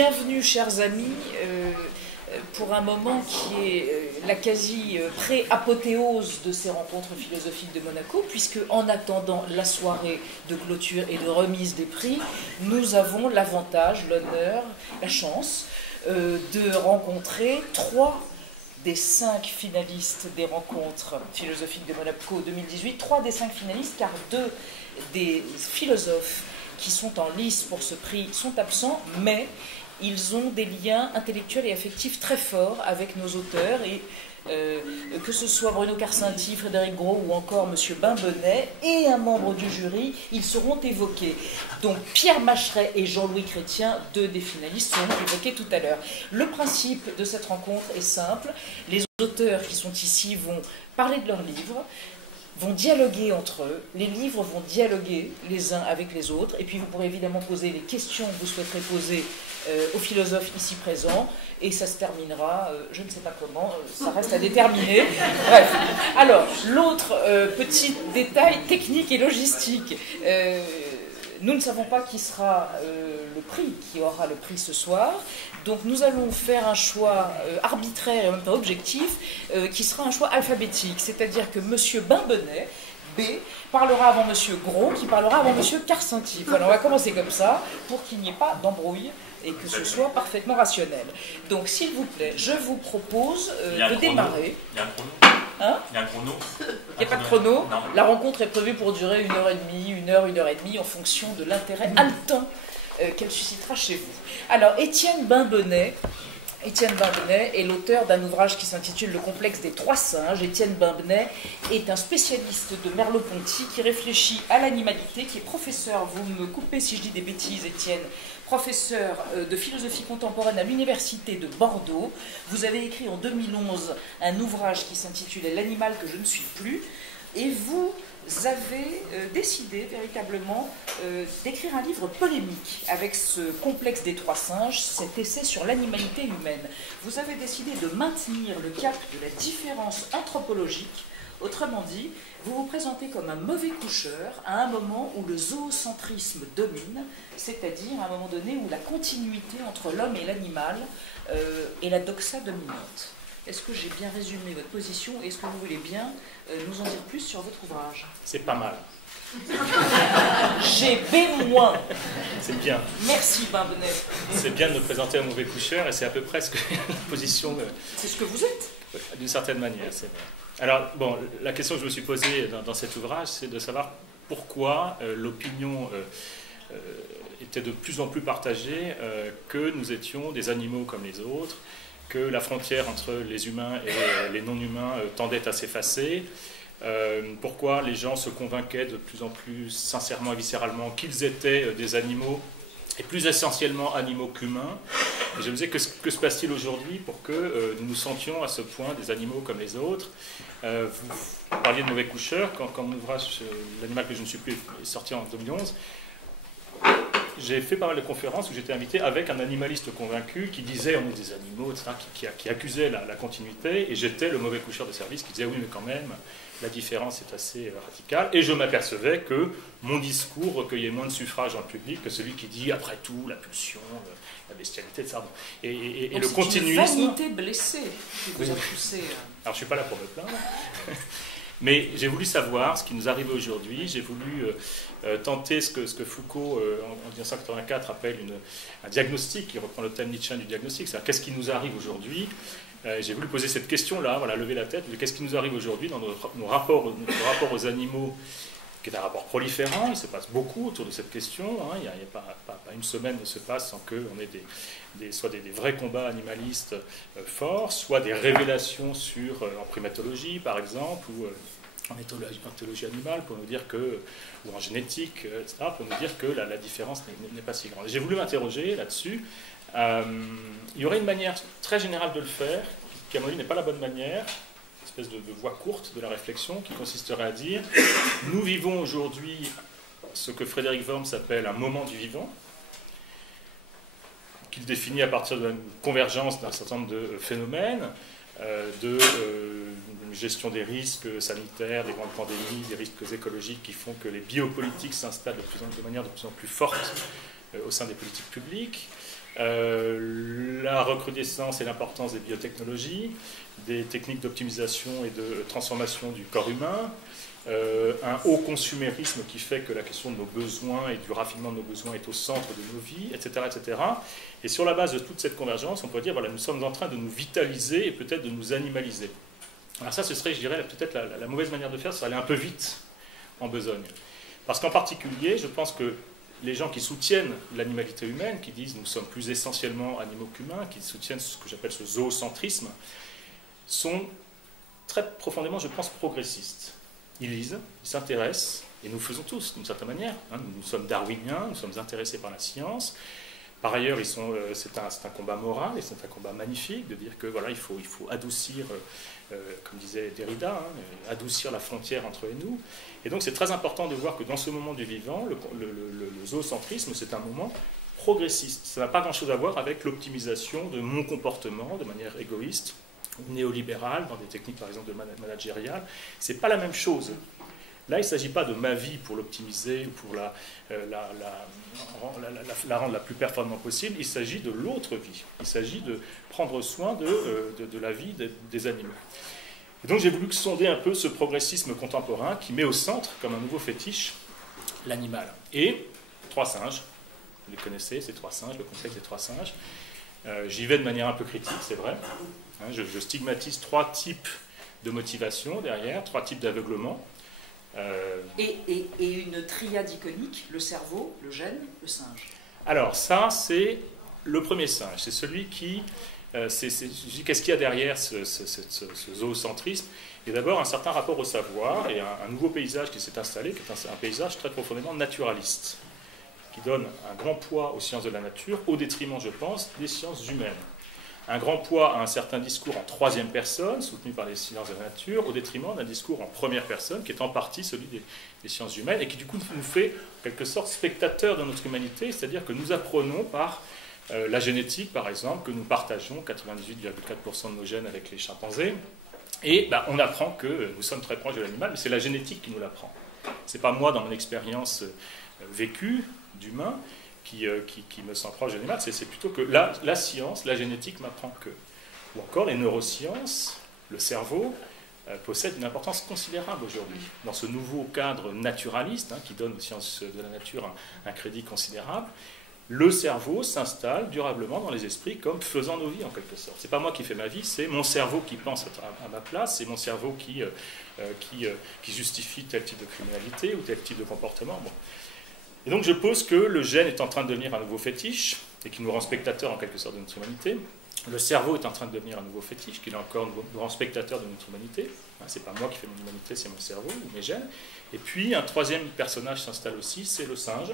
Bienvenue, chers amis, pour un moment qui est la quasi-pré-apothéose de ces rencontres philosophiques de Monaco, puisque en attendant la soirée de clôture et de remise des prix, nous avons l'avantage, l'honneur, la chance de rencontrer 3 des 5 finalistes des rencontres philosophiques de Monaco 2018, 3 des 5 finalistes, car 2 des philosophes qui sont en lice pour ce prix sont absents, mais ils ont des liens intellectuels et affectifs très forts avec nos auteurs, et que ce soit Bruno Karsenty, Frédéric Gros ou encore M. Bimbenet et un membre du jury, ils seront évoqués. Donc Pierre Macheret et Jean-Louis Chrétien, 2 des finalistes, seront évoqués tout à l'heure. Le principe de cette rencontre est simple. Les auteurs qui sont ici vont parler de leurs livres, vont dialoguer entre eux, les livres vont dialoguer les uns avec les autres, et puis vous pourrez évidemment poser les questions que vous souhaiterez poser aux philosophes ici présents, et ça se terminera, je ne sais pas comment, ça reste à déterminer. Bref. Alors, l'autre petit détail technique et logistique, nous ne savons pas qui sera qui aura le prix ce soir, donc nous allons faire un choix arbitraire et en même temps objectif, qui sera un choix alphabétique, c'est-à-dire que M. Bimbenet, B, parlera avant M. Gros, qui parlera avant M. Karsenty. Voilà, on va commencer comme ça, pour qu'il n'y ait pas d'embrouille, et que ce soit parfaitement rationnel. Donc, s'il vous plaît, je vous propose de démarrer. Il y a un chrono. Hein? Il y a un chrono. Il n'y a pas de chrono. Non. La rencontre est prévue pour durer 1h30, 1h et demie, en fonction de l'intérêt haletant qu'elle suscitera chez vous. Alors, Étienne Bimbenet est l'auteur d'un ouvrage qui s'intitule Le complexe des 3 singes. Étienne Bimbenet est un spécialiste de Merleau-Ponty qui réfléchit à l'animalité, qui est professeur, vous me coupez si je dis des bêtises, Étienne, professeur de philosophie contemporaine à l'université de Bordeaux. Vous avez écrit en 2011 un ouvrage qui s'intitulait L'animal que je ne suis plus, et vous avez décidé véritablement d'écrire un livre polémique avec ce complexe des 3 singes, cet essai sur l'animalité humaine. Vous avez décidé de maintenir le cap de la différence anthropologique. Autrement dit, vous vous présentez comme un mauvais coucheur à un moment où le zoocentrisme domine, c'est-à-dire à un moment donné où la continuité entre l'homme et l'animal est la doxa dominante. Est-ce que j'ai bien résumé votre position et est-ce que vous voulez bien nous en dire plus sur votre ouvrage? C'est pas mal. J'ai B-. C'est bien. Merci Bimbenet. C'est bien de me présenter un mauvais coucheur et c'est à peu près ce que la position... C'est ce que vous êtes. D'une certaine manière, c'est vrai. Alors, bon, la question que je me suis posée dans cet ouvrage, c'est de savoir pourquoi l'opinion était de plus en plus partagée que nous étions des animaux comme les autres, que la frontière entre les humains et les non-humains tendait à s'effacer, pourquoi les gens se convainquaient de plus en plus sincèrement et viscéralement qu'ils étaient des animaux, et plus essentiellement animaux qu'humains. Et je me disais, que se passe-t-il aujourd'hui pour que nous nous sentions à ce point des animaux comme les autres? Vous parliez de mauvais coucheurs, quand mon ouvrage « L'animal que je ne suis plus » est sorti en 2011, j'ai fait pas mal de conférences où j'étais invité avec un animaliste convaincu qui disait on est des animaux, etc., qui accusait la continuité, et j'étais le mauvais coucheur de service qui disait oui mais quand même la différence est assez radicale, et je m'apercevais que mon discours recueillait moins de suffrages dans le public que celui qui dit après tout la pulsion, la bestialité, etc. Et le continuisme... C'est une vanité blessée qui vous a poussé. Alors je ne suis pas là pour me plaindre. Mais j'ai voulu savoir ce qui nous arrive aujourd'hui. J'ai voulu tenter ce que Foucault, en 1984, appelle un diagnostic, qui reprend le thème nietzschéen du diagnostic, c'est-à-dire qu'est-ce qui nous arrive aujourd'hui. J'ai voulu poser cette question-là, voilà, lever la tête, qu'est-ce qui nous arrive aujourd'hui dans notre rapport aux animaux, qui est un rapport proliférant. Il se passe beaucoup autour de cette question. Hein. Il n'y a pas une semaine ne se passe sans qu'on ait soit des vrais combats animalistes forts, soit des révélations en primatologie, par exemple, ou en éthologie animale, pour nous dire que, ou en génétique, etc., pour nous dire que la différence n'est pas si grande. J'ai voulu m'interroger là-dessus. Il y aurait une manière très générale de le faire, qui à mon avis n'est pas la bonne manière, une espèce de voie courte de la réflexion, qui consisterait à dire nous vivons aujourd'hui ce que Frédéric Worms appelle un moment du vivant, qu'il définit à partir de la convergence d'un certain nombre de phénomènes, de gestion des risques sanitaires, des grandes pandémies, des risques écologiques qui font que les biopolitiques s'installent de manière de plus en plus forte au sein des politiques publiques, la recrudescence et l'importance des biotechnologies, des techniques d'optimisation et de transformation du corps humain, un haut consumérisme qui fait que la question de nos besoins et du raffinement de nos besoins est au centre de nos vies, etc., etc. Et sur la base de toute cette convergence, on peut dire, voilà, nous sommes en train de nous vitaliser et peut-être de nous animaliser. Alors ça, ce serait, je dirais, peut-être la mauvaise manière de faire, c'est aller un peu vite en besogne. Parce qu'en particulier, je pense que les gens qui soutiennent l'animalité humaine, qui disent nous sommes plus essentiellement animaux qu'humains, qui soutiennent ce que j'appelle ce zoocentrisme, sont très profondément, je pense, progressistes. Ils lisent, ils s'intéressent, et nous faisons tous, d'une certaine manière. Nous sommes darwiniens, nous sommes intéressés par la science. Par ailleurs, c'est un combat moral, et c'est un combat magnifique de dire que voilà, il faut adoucir, comme disait Derrida, adoucir la frontière entre eux et nous. Et donc c'est très important de voir que dans ce moment du vivant, le zoocentrisme, c'est un moment progressiste. Ça n'a pas grand-chose à voir avec l'optimisation de mon comportement de manière égoïste, néolibérale, dans des techniques par exemple de managériales. Ce n'est pas la même chose. Là, il ne s'agit pas de ma vie pour l'optimiser ou pour la rendre la plus performante possible. Il s'agit de l'autre vie. Il s'agit de prendre soin de la vie des animaux. Et donc, j'ai voulu sonder un peu ce progressisme contemporain qui met au centre, comme un nouveau fétiche, l'animal. Et 3 singes, vous les connaissez, ces 3 singes, le complexe des 3 singes. J'y vais de manière un peu critique, c'est vrai. Je stigmatise 3 types de motivation derrière, 3 types d'aveuglement. Et une triade iconique, le cerveau, le gène, le singe. Alors ça, c'est le premier singe. C'est celui qui... qu'est-ce qu'il y a derrière ce zoocentrisme? Il y a d'abord un certain rapport au savoir et un nouveau paysage qui s'est installé, qui est un paysage très profondément naturaliste, qui donne un grand poids aux sciences de la nature, au détriment, je pense, des sciences humaines. Un grand poids à un certain discours en 3e personne, soutenu par les sciences de la nature, au détriment d'un discours en 1re personne, qui est en partie celui des sciences humaines, et qui du coup nous fait, en quelque sorte, spectateurs de notre humanité, c'est-à-dire que nous apprenons par la génétique, par exemple, que nous partageons 98,4% de nos gènes avec les chimpanzés, et on apprend que nous sommes très proches de l'animal, mais c'est la génétique qui nous l'apprend. Ce n'est pas moi, dans mon expérience vécue d'humain, qui me sent proche de l'animal, c'est plutôt que la science, la génétique m'apprend que. Ou encore les neurosciences, le cerveau, possède une importance considérable aujourd'hui. Dans ce nouveau cadre naturaliste, qui donne aux sciences de la nature un crédit considérable, le cerveau s'installe durablement dans les esprits comme faisant nos vies en quelque sorte. Ce n'est pas moi qui fais ma vie, c'est mon cerveau qui pense à ma place, c'est mon cerveau qui justifie tel type de criminalité ou tel type de comportement. Bon. Et donc je pose que le gène est en train de devenir un nouveau fétiche, et qui nous rend spectateurs en quelque sorte de notre humanité. Le cerveau est en train de devenir un nouveau fétiche, qui là encore nous rend spectateurs de notre humanité. Ce n'est pas moi qui fais mon humanité, c'est mon cerveau ou mes gènes. Et puis un 3e personnage s'installe aussi, c'est le singe.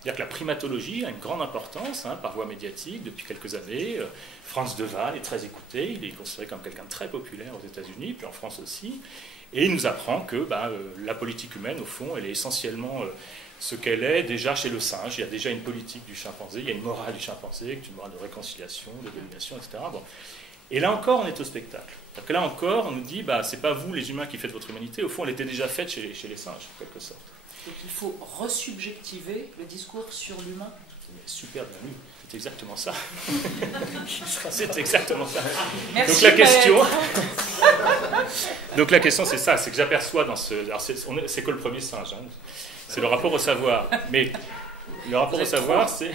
C'est-à-dire que la primatologie a une grande importance par voie médiatique depuis quelques années. Franz de Waal est très écouté, il est considéré comme quelqu'un de très populaire aux États-Unis, puis en France aussi. Et il nous apprend que la politique humaine, au fond, elle est essentiellement ce qu'elle est déjà chez le singe. Il y a déjà une politique du chimpanzé, il y a une morale du chimpanzé, une morale de réconciliation, de domination, etc. Bon. Et là encore, on est au spectacle. Donc là encore, on nous dit, c'est pas vous les humains qui faites votre humanité, au fond, elle était déjà faite chez les singes, en quelque sorte. Donc il faut resubjectiver le discours sur l'humain. Super bien lu, c'est exactement ça. C'est exactement ça. Merci, donc la question c'est ça, c'est que j'aperçois dans ce... Alors c'est que le premier singe, c'est le rapport au savoir. Mais le rapport au savoir, c'est...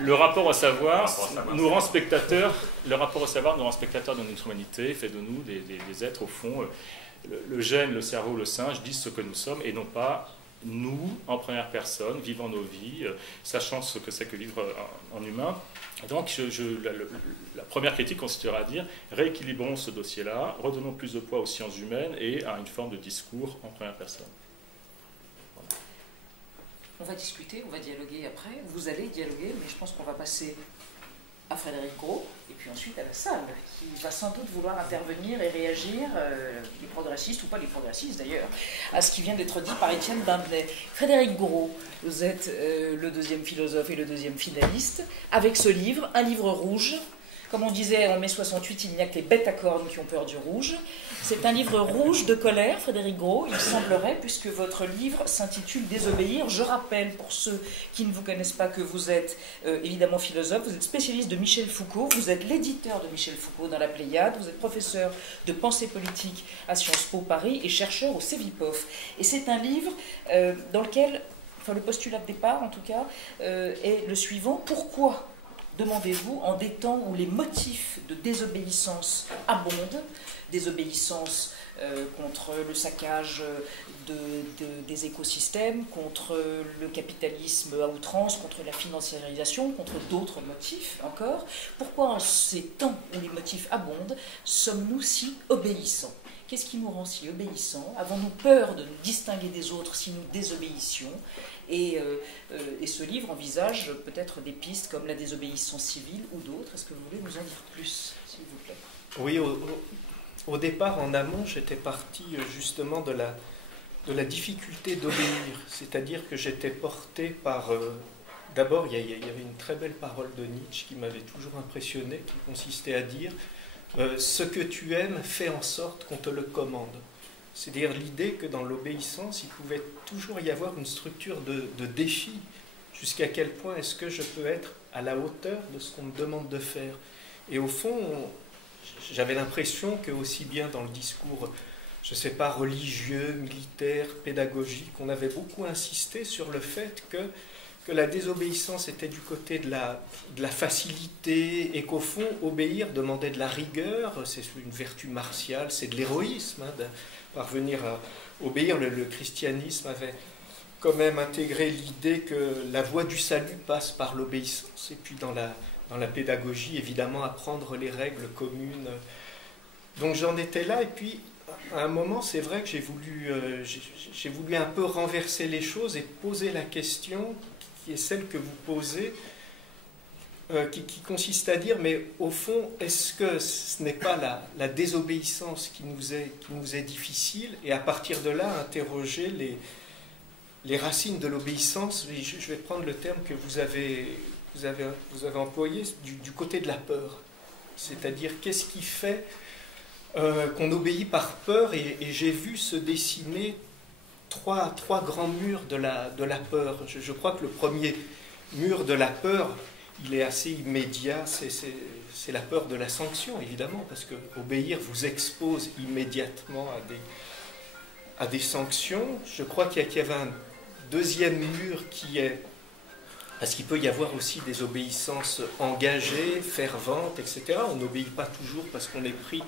Le rapport au savoir nous rend spectateurs, le rapport au savoir nous rend spectateurs de notre humanité, fait de nous des êtres au fond... Le gène, le cerveau, le singe disent ce que nous sommes et non pas nous, en première personne, vivant nos vies, sachant ce que c'est que vivre en humain. Et donc, la première critique consistera à dire rééquilibrons ce dossier-là, redonnons plus de poids aux sciences humaines et à une forme de discours en première personne. Voilà. On va discuter, on va dialoguer après. Vous allez dialoguer, mais je pense qu'on va passer à Frédéric Gros, et puis ensuite à la salle, qui va sans doute vouloir intervenir et réagir, les progressistes, ou pas les progressistes d'ailleurs, à ce qui vient d'être dit par Étienne Bimbenet. Frédéric Gros, vous êtes le 2e philosophe et le 2e finaliste, avec ce livre, un livre rouge, Comme on disait en mai 68, il n'y a que les bêtes à cornes qui ont peur du rouge. C'est un livre rouge de colère, Frédéric Gros, il semblerait, puisque votre livre s'intitule Désobéir. Je rappelle, pour ceux qui ne vous connaissent pas, que vous êtes évidemment philosophe, vous êtes spécialiste de Michel Foucault, vous êtes l'éditeur de Michel Foucault dans la Pléiade, vous êtes professeur de pensée politique à Sciences Po Paris et chercheur au CEVIPOF. Et c'est un livre dans lequel, enfin le postulat de départ en tout cas, est le suivant. Pourquoi, demandez-vous, en des temps où les motifs de désobéissance abondent, désobéissance contre le saccage des écosystèmes, contre le capitalisme à outrance, contre la financiarisation, contre d'autres motifs encore, pourquoi en ces temps où les motifs abondent, sommes-nous si obéissants? Qu'est-ce qui nous rend si obéissants? Avons-nous peur de nous distinguer des autres si nous désobéissions? Et ce livre envisage peut-être des pistes comme la désobéissance civile ou d'autres. Est-ce que vous voulez nous en dire plus, s'il vous plaît? Oui, au départ, en amont, j'étais parti justement de la difficulté d'obéir. C'est-à-dire que j'étais porté par... D'abord, il y avait une très belle parole de Nietzsche qui m'avait toujours impressionné, qui consistait à dire ce que tu aimes, fais en sorte qu'on te le commande. C'est-à-dire l'idée que dans l'obéissance, il pouvait toujours y avoir une structure de défi. Jusqu'à quel point est-ce que je peux être à la hauteur de ce qu'on me demande de faire? Et au fond, j'avais l'impression que aussi bien dans le discours, je ne sais pas, religieux, militaire, pédagogique, on avait beaucoup insisté sur le fait que la désobéissance était du côté de la facilité et qu'au fond, obéir demandait de la rigueur, c'est une vertu martiale, c'est de l'héroïsme, de parvenir à obéir. Le christianisme avait quand même intégré l'idée que la voie du salut passe par l'obéissance, et puis dans la pédagogie, évidemment, apprendre les règles communes. Donc j'en étais là, et puis à un moment, c'est vrai que j'ai voulu un peu renverser les choses et poser la question qui est celle que vous posez, qui consiste à dire, mais au fond, est-ce que ce n'est pas la désobéissance qui nous est difficile, et à partir de là, interroger les racines de l'obéissance. Je vais prendre le terme que vous avez employé, du côté de la peur. C'est-à-dire, qu'est-ce qui fait qu'on obéit par peur, et j'ai vu se dessiner trois grands murs de la peur. Je crois que le premier mur de la peur, il est assez immédiat, c'est la peur de la sanction, évidemment, parce que obéir vous expose immédiatement à des sanctions. Je crois qu'il y avait un deuxième mur qui est... Parce qu'il peut y avoir aussi des obéissances engagées, ferventes, etc. On n'obéit pas toujours parce qu'on est pris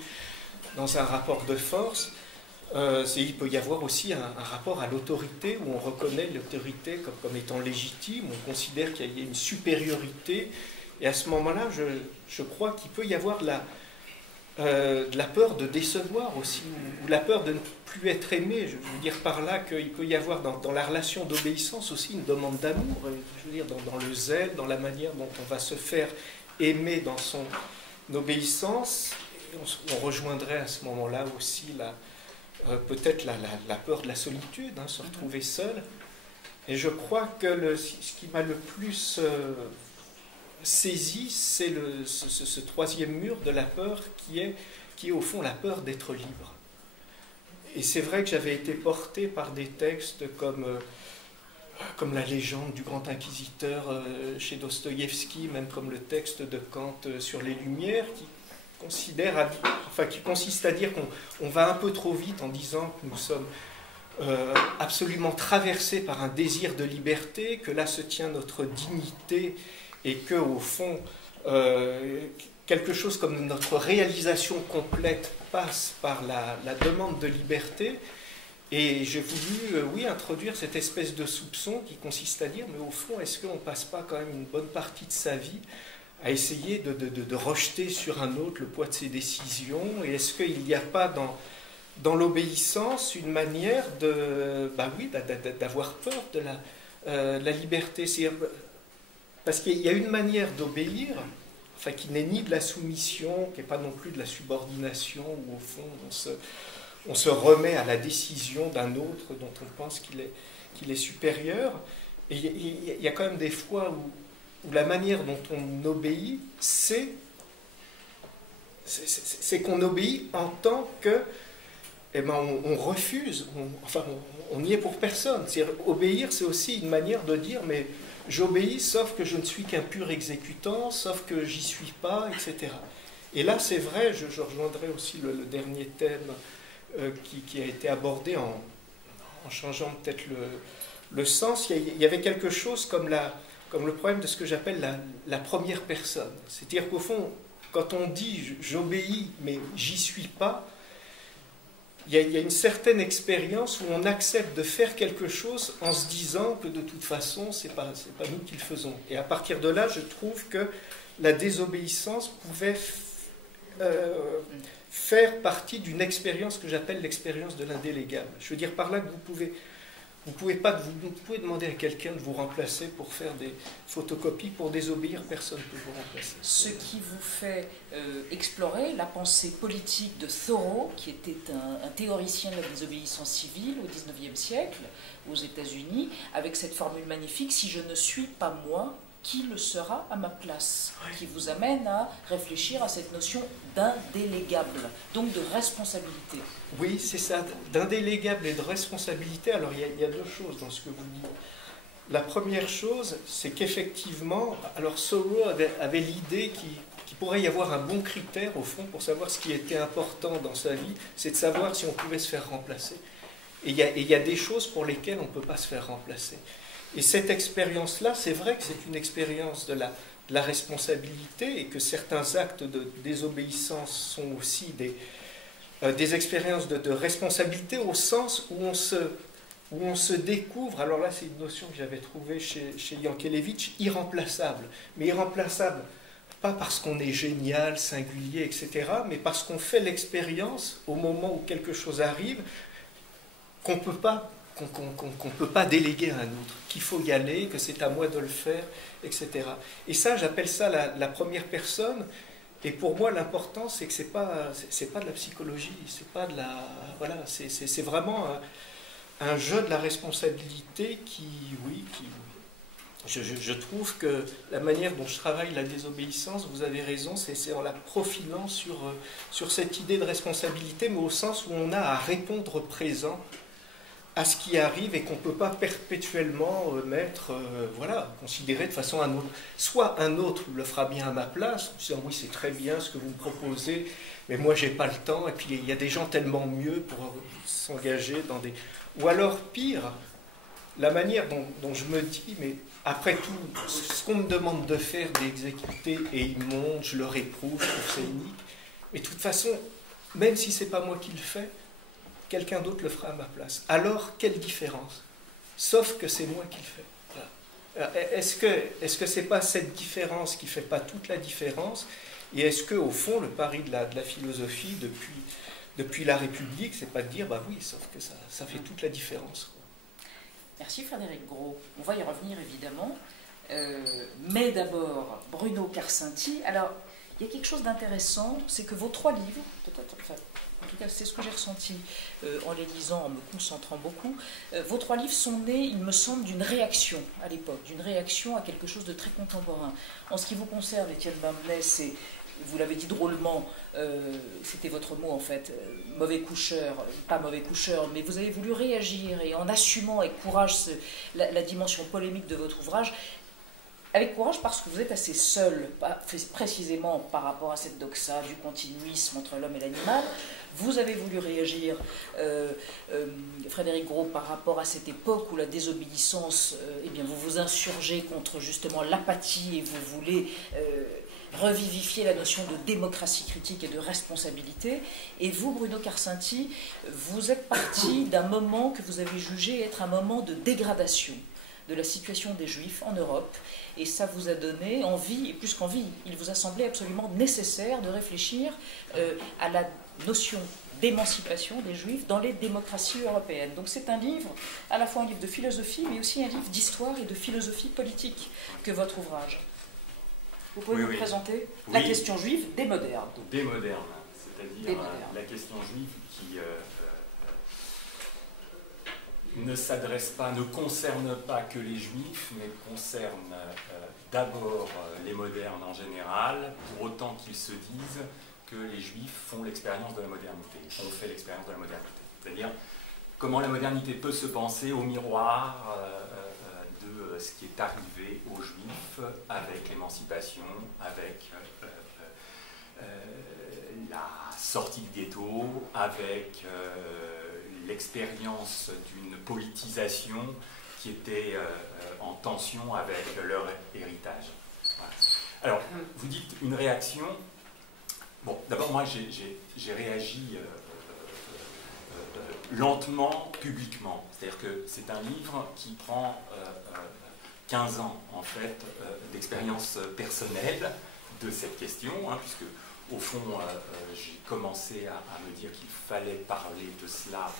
dans un rapport de force. Il peut y avoir aussi un rapport à l'autorité, où on reconnaît l'autorité comme étant légitime, on considère qu'il y a une supériorité, et à ce moment-là, je crois qu'il peut y avoir de la peur de décevoir aussi, ou la peur de ne plus être aimé. Je veux dire par là qu'il peut y avoir dans la relation d'obéissance aussi une demande d'amour, je veux dire dans le zèle, dans la manière dont on va se faire aimer dans son obéissance. Et on rejoindrait à ce moment-là aussi peut-être la peur de la solitude, se retrouver seul. Et je crois que ce qui m'a le plus saisi, c'est ce troisième mur de la peur qui est au fond la peur d'être libre. Et c'est vrai que j'avais été porté par des textes comme la légende du grand inquisiteur chez Dostoïevski, même comme le texte de Kant sur les Lumières, qui consiste à dire qu'on va un peu trop vite en disant que nous sommes absolument traversés par un désir de liberté, que là se tient notre dignité, et que au fond quelque chose comme notre réalisation complète passe par la demande de liberté. Et j'ai voulu introduire cette espèce de soupçon qui consiste à dire, mais au fond, est-ce qu'on ne passe pas quand même une bonne partie de sa vie à essayer de rejeter sur un autre le poids de ses décisions? Et est-ce qu'il n'y a pas dans l'obéissance une manière d'avoir peur de la liberté? Parce qu'il y a une manière d'obéir, qui n'est ni de la soumission, qui n'est pas non plus de la subordination, où au fond on se remet à la décision d'un autre dont on pense qu'il est supérieur. Et il y a quand même des fois où la manière dont on obéit, c'est C'est qu'on obéit en tant que, eh ben, on refuse, on n'y est pour personne. Obéir, c'est aussi une manière de dire, mais j'obéis, sauf que je ne suis qu'un pur exécutant, sauf que j'y suis pas, etc. Et là, c'est vrai, je rejoindrai aussi le dernier thème qui a été abordé en changeant peut-être le sens. Il y avait quelque chose comme le problème de ce que j'appelle la première personne. C'est-à-dire qu'au fond, quand on dit j'obéis, mais j'y suis pas, il y a une certaine expérience où on accepte de faire quelque chose en se disant que de toute façon, c'est pas nous qui le faisons. Et à partir de là, je trouve que la désobéissance pouvait faire partie d'une expérience que j'appelle l'expérience de l'indélégable. Je veux dire par là que vous pouvez demander à quelqu'un de vous remplacer pour faire des photocopies, pour désobéir, personne ne peut vous remplacer. Ce qui vous fait explorer la pensée politique de Thoreau, qui était un théoricien de la désobéissance civile au XIXe siècle, aux États-Unis, avec cette formule magnifique « Si je ne suis pas moi, qui le sera à ma place ?» qui vous amène à réfléchir à cette notion d'indélégable, donc de responsabilité. Oui, c'est ça, d'indélégable et de responsabilité. Alors, il y a deux choses dans ce que vous dites. La première chose, c'est qu'effectivement, alors Thoreau avait l'idée qu'il pourrait y avoir un bon critère, au fond, pour savoir ce qui était important dans sa vie, c'est de savoir si on pouvait se faire remplacer. Et il y a des choses pour lesquelles on ne peut pas se faire remplacer. Et cette expérience-là, c'est vrai que c'est une expérience de la responsabilité et que certains actes de désobéissance sont aussi des expériences de responsabilité au sens où on se découvre, alors là c'est une notion que j'avais trouvée chez Yankelevitch, irremplaçable. Mais irremplaçable, pas parce qu'on est génial, singulier, etc., mais parce qu'on fait l'expérience au moment où quelque chose arrive qu'on ne peut pas déléguer à un autre, qu'il faut y aller, que c'est à moi de le faire, etc. Et ça, j'appelle ça la première personne. Et pour moi, l'important, c'est que c'est pas de la psychologie, c'est pas de la, voilà, c'est vraiment un jeu de la responsabilité je trouve que la manière dont je travaille la désobéissance, vous avez raison, c'est en la profilant sur cette idée de responsabilité, mais au sens où on a à répondre présent à ce qui arrive et qu'on ne peut pas perpétuellement considérer de façon un autre. Soit un autre le fera bien à ma place, en disant oui c'est très bien ce que vous me proposez, mais moi j'ai pas le temps, et puis il y a des gens tellement mieux pour s'engager dans des... Ou alors pire, la manière dont je me dis, mais après tout, ce qu'on me demande de faire, d'exécuter, et ils montent, je le réprouve, je trouve ça unique, mais de toute façon, même si c'est pas moi qui le fais, quelqu'un d'autre le fera à ma place. Alors, quelle différence? Sauf que c'est moi qui le fais. Voilà. Est-ce que c'est pas cette différence qui fait pas toute la différence? Et est-ce que, au fond, le pari de la philosophie depuis la République, c'est pas de dire, bah oui, sauf que ça fait toute la différence. Merci Frédéric Gros. On va y revenir évidemment. Mais d'abord, Bruno Carcinti. Alors, il y a quelque chose d'intéressant, c'est que vos 3 livres, en tout cas c'est ce que j'ai ressenti en les lisant, en me concentrant beaucoup, vos 3 livres sont nés, il me semble, d'une réaction à l'époque, d'une réaction à quelque chose de très contemporain. En ce qui vous concerne, Étienne Bambenet, c'est, vous l'avez dit drôlement, c'était votre mot en fait, mauvais coucheur, pas mauvais coucheur, mais vous avez voulu réagir et en assumant avec courage la dimension polémique de votre ouvrage, avec courage parce que vous êtes assez seul, précisément par rapport à cette doxa du continuisme entre l'homme et l'animal. Vous avez voulu réagir, Frédéric Gros, par rapport à cette époque où la désobéissance, eh bien vous vous insurgez contre justement l'apathie et vous voulez revivifier la notion de démocratie critique et de responsabilité. Et vous, Bruno Carcinti, vous êtes parti d'un moment que vous avez jugé être un moment de dégradation de la situation des Juifs en Europe, et ça vous a donné envie, et plus qu'envie, il vous a semblé absolument nécessaire de réfléchir à la notion d'émancipation des Juifs dans les démocraties européennes. Donc c'est un livre, à la fois un livre de philosophie, mais aussi un livre d'histoire et de philosophie politique que votre ouvrage. Vous pouvez vous présenter la question juive des modernes. Des modernes, c'est-à-dire la question juive qui... ne concerne pas que les juifs, mais concerne d'abord les modernes en général, pour autant qu'ils se disent que les Juifs font l'expérience de la modernité, ont fait l'expérience de la modernité. C'est-à-dire comment la modernité peut se penser au miroir de ce qui est arrivé aux Juifs avec l'émancipation, avec la sortie du ghetto, avec l'expérience d'une politisation qui était en tension avec leur héritage. Voilà. Alors, vous dites une réaction. Bon, d'abord, moi, j'ai réagi lentement, publiquement. C'est-à-dire que c'est un livre qui prend 15 ans, en fait, d'expérience personnelle de cette question, hein, puisque, au fond, j'ai commencé à me dire qu'il fallait parler de cela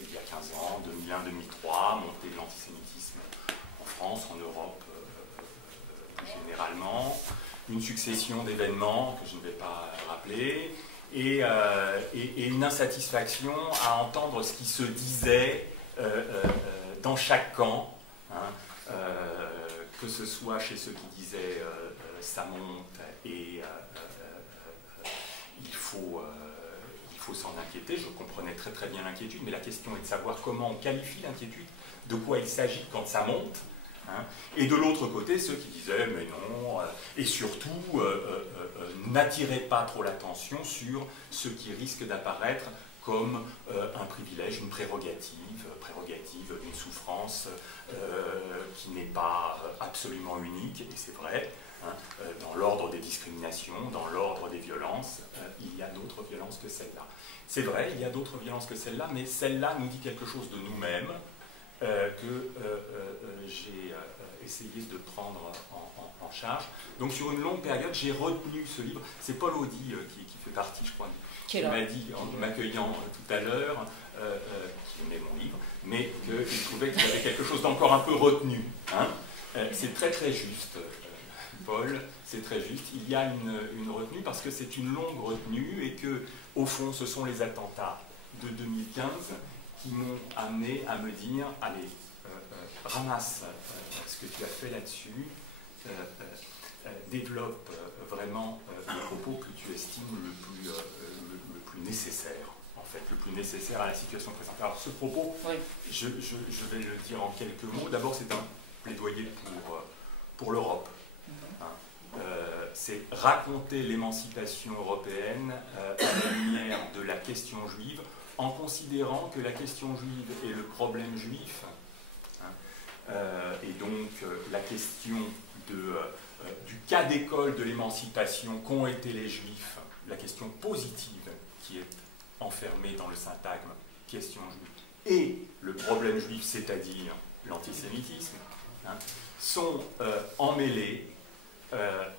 il y a 15 ans, 2001-2003, montée de l'antisémitisme en France, en Europe plus généralement, une succession d'événements que je ne vais pas rappeler, et une insatisfaction à entendre ce qui se disait dans chaque camp, hein, que ce soit chez ceux qui disaient ça monte et il faut s'en inquiéter. Je comprenais très très bien l'inquiétude, mais la question est de savoir comment on qualifie l'inquiétude, de quoi il s'agit quand ça monte. Hein, et de l'autre côté, ceux qui disaient mais non, et surtout n'attirez pas trop l'attention sur ce qui risque d'apparaître comme un privilège, une prérogative d'une souffrance qui n'est pas absolument unique, et c'est vrai, hein, dans l'ordre des discriminations, dans l'ordre des violences, il y a d'autres violences que celle-là. C'est vrai, il y a d'autres violences que celle-là, mais celle-là nous dit quelque chose de nous-mêmes, que j'ai essayé de prendre en charge. Donc sur une longue période, j'ai retenu ce livre. C'est Paul Audy qui fait partie, je crois, qui m'a dit, en m'accueillant tout à l'heure, qu'il aimait mon livre, mais qu'il trouvait qu'il y avait quelque chose d'encore un peu retenu. Hein. C'est très très juste, Paul, c'est très juste. Il y a une retenue parce que c'est une longue retenue et que, au fond, ce sont les attentats de 2015 qui m'ont amené à me dire, allez, ramasse ce que tu as fait là-dessus, développe vraiment le propos que tu estimes le plus nécessaire, en fait, le plus nécessaire à la situation présente. Alors ce propos, oui. je vais le dire en quelques mots. D'abord, c'est un plaidoyer pour l'Europe. Hein. C'est raconter l'émancipation européenne à la lumière de la question juive, en considérant que la question juive est le problème juif, hein, et donc la question du cas d'école de l'émancipation qu'ont été les juifs, la question positive qui est enfermée dans le syntagme question juive, et le problème juif, c'est-à-dire l'antisémitisme, hein, sont emmêlés,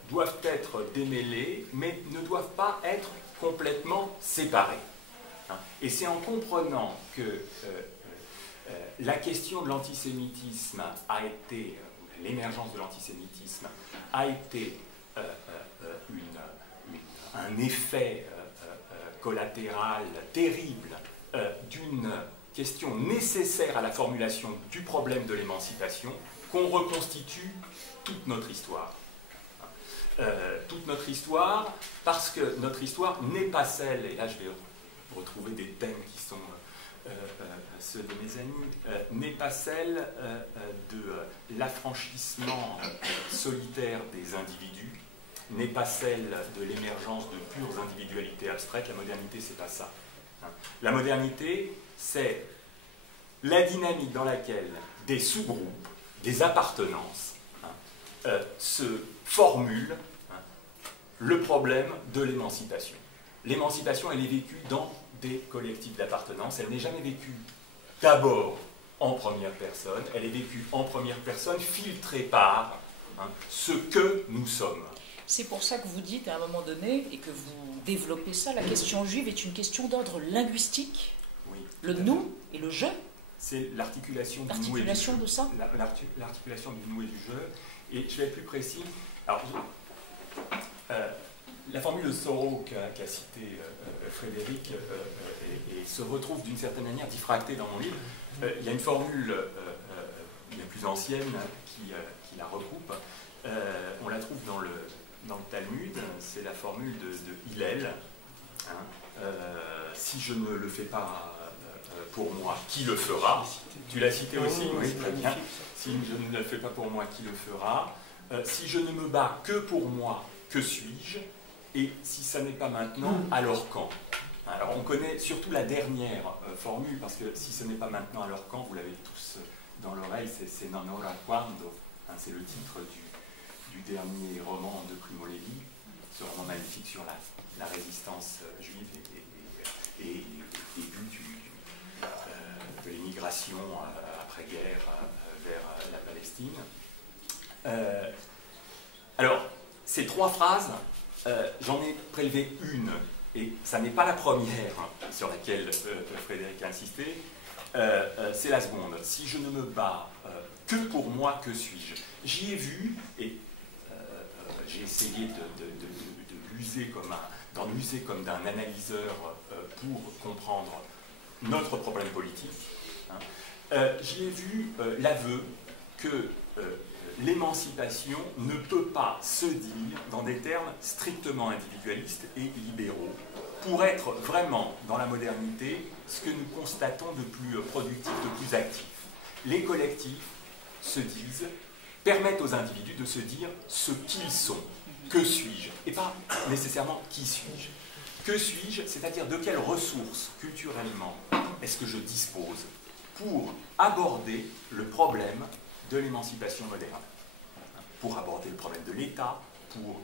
doivent être démêlés, mais ne doivent pas être complètement séparés. Et c'est en comprenant que la question de l'antisémitisme a été, l'émergence de l'antisémitisme a été un effet collatéral terrible d'une question nécessaire à la formulation du problème de l'émancipation, qu'on reconstitue toute notre histoire. Toute notre histoire, parce que notre histoire n'est pas celle, et là je vais retrouver des thèmes qui sont ceux de mes amis, n'est pas celle de l'affranchissement solitaire des individus, n'est pas celle de l'émergence de pures individualités abstraites. La modernité, c'est pas ça. Hein. La modernité, c'est la dynamique dans laquelle des sous-groupes, des appartenances, hein, se formulent, hein, le problème de l'émancipation. L'émancipation, elle est vécue dans des collectifs d'appartenance. Elle n'est jamais vécue d'abord en première personne. Elle est vécue en première personne, filtrée par, hein, ce que nous sommes. C'est pour ça que vous dites à un moment donné, et que vous développez ça, la question juive est une question d'ordre linguistique. Oui, le nous et le je. C'est l'articulation du nous et du je. De ça. L'articulation du nous et du je. Et je vais être plus précis. Alors, la formule de Thoreau qu'a citée Frédéric et se retrouve d'une certaine manière diffractée dans mon livre. Il y a une formule bien plus ancienne qui la recoupe. On la trouve dans le Talmud, c'est la formule de Hillel. Hein. Si je ne le fais pas pour moi, qui le fera? Tu l'as cité aussi, oui, très bien. Si je ne le fais pas pour moi, qui le fera? Si je ne me bats que pour moi, que suis-je? Et si ça n'est pas maintenant, alors quand? Alors on connaît surtout la dernière formule, parce que si ce n'est pas maintenant, alors quand? Vous l'avez tous dans l'oreille, c'est Non ora quando. Hein, c'est le titre du dernier roman de Primo Levi, ce roman magnifique sur la résistance juive et le début de l'émigration après-guerre vers la Palestine. Alors, ces trois phrases, j'en ai prélevé une, et ça n'est pas la première sur laquelle Frédéric a insisté, c'est la seconde. Si je ne me bats que pour moi, que suis-je? J'y ai vu, et j'ai essayé d'en user comme d'un analyseur pour comprendre notre problème politique. J'y ai vu l'aveu que l'émancipation ne peut pas se dire dans des termes strictement individualistes et libéraux pour être vraiment dans la modernité ce que nous constatons de plus productif, de plus actif. Les collectifs se disent, permettent aux individus de se dire ce qu'ils sont, que suis-je, et pas nécessairement qui suis-je. Que suis-je, c'est-à-dire de quelles ressources culturellement est-ce que je dispose pour aborder le problème de l'émancipation moderne, pour aborder le problème de l'État, pour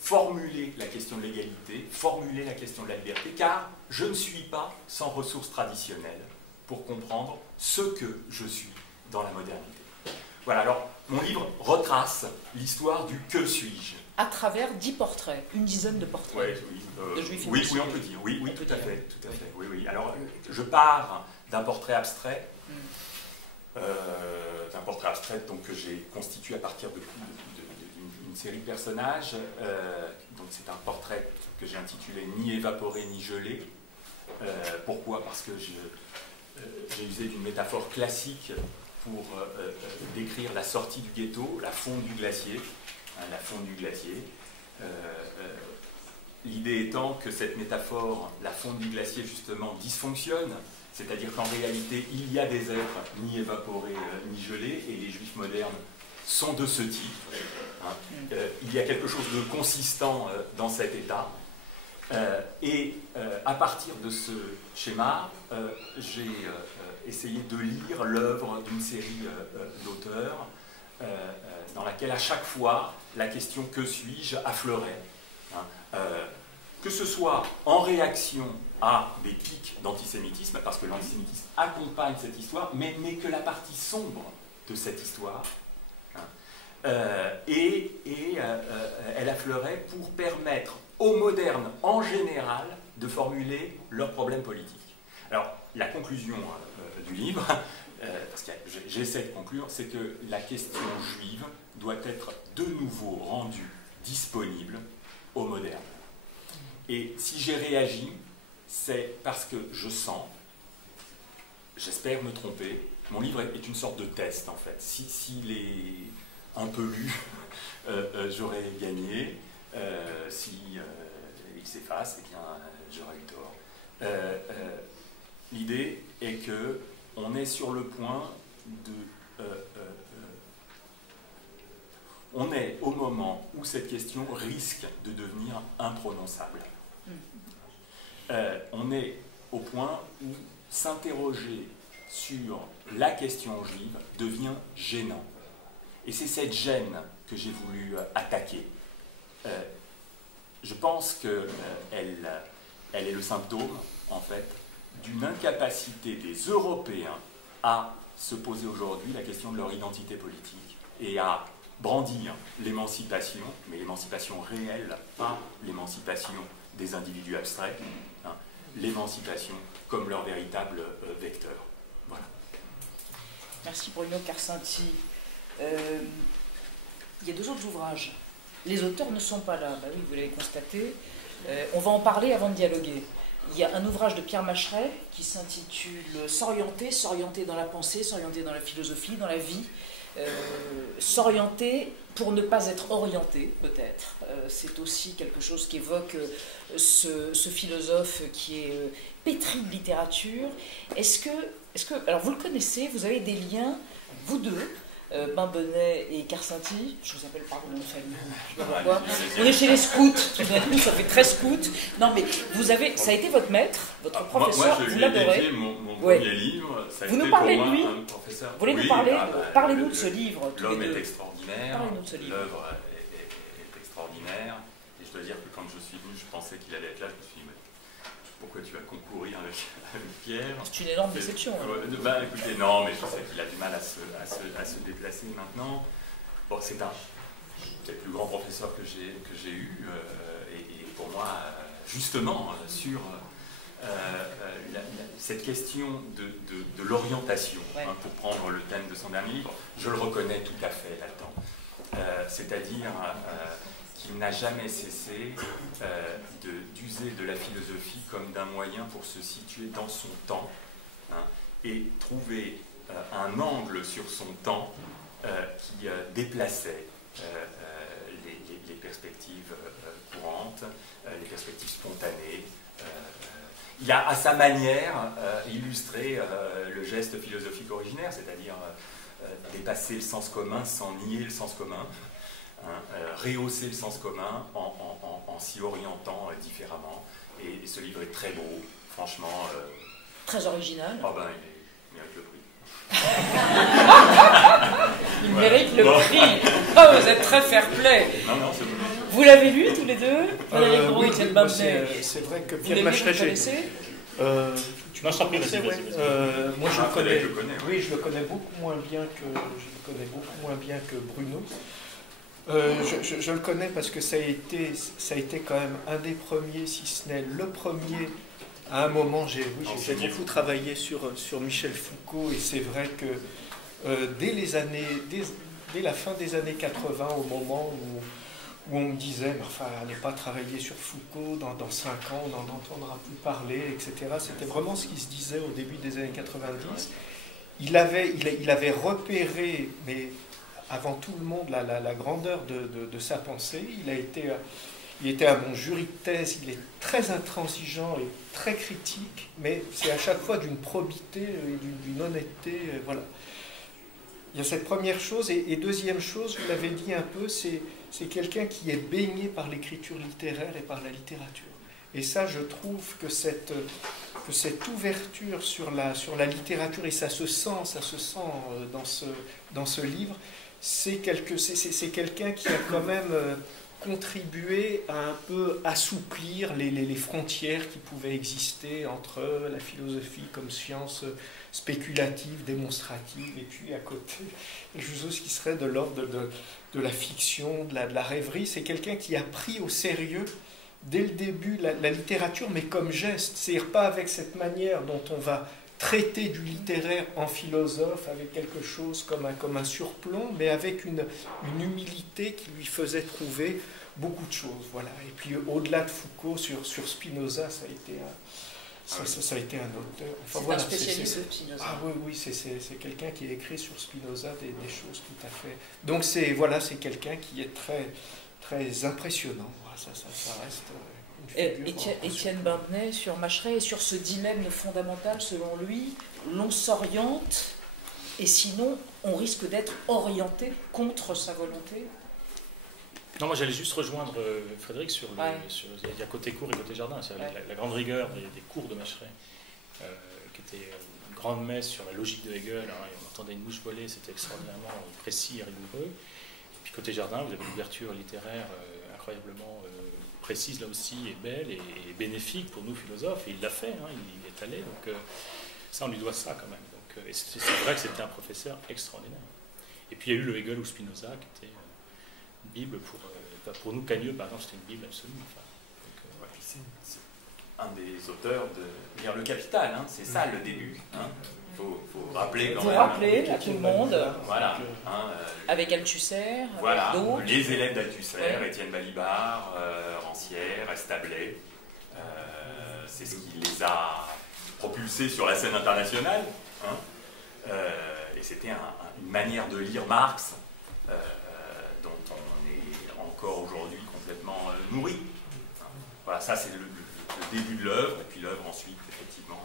formuler la question de l'égalité, formuler la question de la liberté, car je ne suis pas sans ressources traditionnelles pour comprendre ce que je suis dans la modernité. Voilà, alors mon livre retrace l'histoire du que suis-je. À travers 10 portraits, une dizaine de portraits de juifs. Oui, on peut dire, oui, tout à fait. Oui. Alors, je pars d'un portrait abstrait, donc, que j'ai constitué à partir d'une série de personnages. Donc c'est un portrait que j'ai intitulé « Ni évaporé ni gelé ». Pourquoi? Parce que j'ai usé d'une métaphore classique pour décrire la sortie du ghetto, la fonte du glacier. La fonte du glacier. L'idée étant que cette métaphore, la fonte du glacier, justement, dysfonctionne, c'est-à-dire qu'en réalité, il y a des êtres ni évaporés ni gelés, et les juifs modernes sont de ce type. Il y a quelque chose de consistant dans cet état. Et à partir de ce schéma, j'ai essayé de lire l'œuvre d'une série d'auteurs dans laquelle à chaque fois la question « que suis-je » affleurait. Que ce soit en réaction à des pics d'antisémitisme, parce que l'antisémitisme accompagne cette histoire, mais n'est que la partie sombre de cette histoire. Et elle affleurait pour permettre aux modernes en général de formuler leurs problèmes politiques. Alors, la conclusion du livre, parce que j'essaie de conclure, c'est que la question juive doit être de nouveau rendue disponible aux modernes. Et si j'ai réagi, c'est parce que je sens, j'espère me tromper, mon livre est une sorte de test en fait. S'il est un peu lu, j'aurais gagné. Si il s'efface, eh bien j'aurais eu tort. L'idée est que on est sur le point de... on est au moment où cette question risque de devenir imprononçable. On est au point où s'interroger sur la question juive devient gênant. Et c'est cette gêne que j'ai voulu attaquer. Je pense qu'elle est le symptôme, en fait, d'une incapacité des Européens à se poser aujourd'hui la question de leur identité politique et à brandir l'émancipation, mais l'émancipation réelle, pas l'émancipation des individus abstraits, l'émancipation comme leur véritable vecteur. Voilà. Merci Bruno Carcinti. Il y a 2 autres ouvrages. Les auteurs ne sont pas là, bah oui, vous l'avez constaté. On va en parler avant de dialoguer. Il y a un ouvrage de Pierre Macheret qui s'intitule « S'orienter dans la pensée, s'orienter dans la philosophie, dans la vie ». s'orienter pour ne pas être orienté, peut-être. C'est aussi quelque chose qu'évoque ce philosophe qui est pétri de littérature. Est-ce que, alors vous le connaissez, vous avez des liens, vous deux, Bimbenet et Karsenty, je vous appelle par le nom de famille, je sais pas pourquoi. On est chez les scouts, tout d'un coup ça fait très scout. Non mais vous avez, ça a été votre maître, votre professeur, moi, vous l'adorez. Mon premier livre, ça a vous été nous parlez pour de lui. Professeur. Vous voulez nous parler, parlez-nous de ce livre. L'homme est extraordinaire, Parlez-nous de ce livre. l'œuvre est extraordinaire, et je dois dire que quand je suis venu, je pensais qu'il allait être là, je me suis dit, mais pourquoi tu vas concourir avec Pierre? C'est une énorme déception. Bah, écoutez, non, mais je sais qu'il a du mal à se déplacer maintenant. Bon, c'est le plus grand professeur que j'ai eu, et pour moi, justement, sur cette question de l'orientation, ouais. Pour prendre le thème de son dernier livre, je le reconnais tout à fait là-dedans. C'est-à-dire qu'il n'a jamais cessé d'user de la philosophie comme d'un moyen pour se situer dans son temps, et trouver un angle sur son temps qui déplaçait les perspectives courantes, les perspectives spontanées. Il a à sa manière illustré le geste philosophique originaire, c'est-à-dire dépasser le sens commun sans nier le sens commun, rehausser le sens commun en s'y orientant différemment. Et ce livre est très beau, franchement. Très original. Oh ben, il mérite le prix. Il mérite le prix. Oh, vous êtes très fair-play. Non, c'est bon. Vous l'avez lu tous les deux? Oui, c'est vrai que Pierre Macheret, non, je t'en prie, vas-y. Moi, je le connais. Oui, je le connais beaucoup moins bien que Bruno. Je le connais parce que ça a été quand même un des premiers, si ce n'est le premier. À un moment, j'ai beaucoup travaillé sur Michel Foucault, et c'est vrai que dès la fin des années 80, au moment où on me disait, enfin, allez pas travailler sur Foucault, dans 5 ans, on n'en entendra plus parler, etc. C'était vraiment ce qui se disait au début des années 90. Il avait repéré, mais avant tout le monde, la grandeur de sa pensée. Il était un bon jury de thèse, il est très intransigeant et très critique, mais c'est à chaque fois d'une probité et d'une honnêteté, voilà. Il y a cette première chose, et deuxième chose, vous l'avez dit un peu, c'est quelqu'un qui est baigné par l'écriture littéraire et par la littérature. Et ça, je trouve que cette ouverture sur la littérature, et ça se sent dans ce livre, c'est quelqu'un qui a quand même contribué à un peu assouplir les frontières qui pouvaient exister entre la philosophie comme science spéculative, démonstrative, et puis à côté, quelque chose qui serait de l'ordre de la fiction, de la rêverie. C'est quelqu'un qui a pris au sérieux, dès le début, la littérature, mais comme geste, c'est-à-dire pas avec cette manière dont on va traiter du littéraire en philosophe, avec quelque chose comme un surplomb, mais avec une humilité qui lui faisait trouver beaucoup de choses. Voilà. Et puis au-delà de Foucault, sur Spinoza, ça a été un auteur. Enfin, c'est voilà, un spécialiste de Spinoza. Ah oui, c'est quelqu'un qui a écrit sur Spinoza des choses tout à fait... Donc c'est quelqu'un qui est très, très impressionnant. Voilà, ça reste... Étienne Bimbenet sur Macheret, et sur ce dilemme fondamental, selon lui, l'on s'oriente et sinon on risque d'être orienté contre sa volonté. Non, moi j'allais juste rejoindre Frédéric sur il y a côté cours et côté jardin, la grande rigueur des cours de Macheret, qui était une grande messe sur la logique de Hegel, et on entendait une mouche voler, c'était extraordinairement précis et rigoureux. Et puis côté jardin, vous avez une ouverture littéraire incroyablement précise là aussi, et belle et bénéfique pour nous philosophes, et il l'a fait, il est allé, donc ça on lui doit ça quand même. Donc, et c'est vrai que c'était un professeur extraordinaire. Et puis il y a eu le Hegel ou Spinoza qui était une Bible pour nous, Cagneux par exemple, c'était une Bible absolue. Ouais, c'est un des auteurs de lire Le Capital, c'est ça le début. Faut rappeler quand même. Vous rappelez à tout le monde. Voilà. Avec Althusser, voilà, avec d'autres. les élèves d'Althusser, Étienne Balibar, Rancière, Establet. C'est ce qui les a propulsés sur la scène internationale. Et c'était une manière de lire Marx dont on est encore aujourd'hui complètement nourri. Voilà, ça c'est le début de l'œuvre, et puis l'œuvre ensuite, effectivement.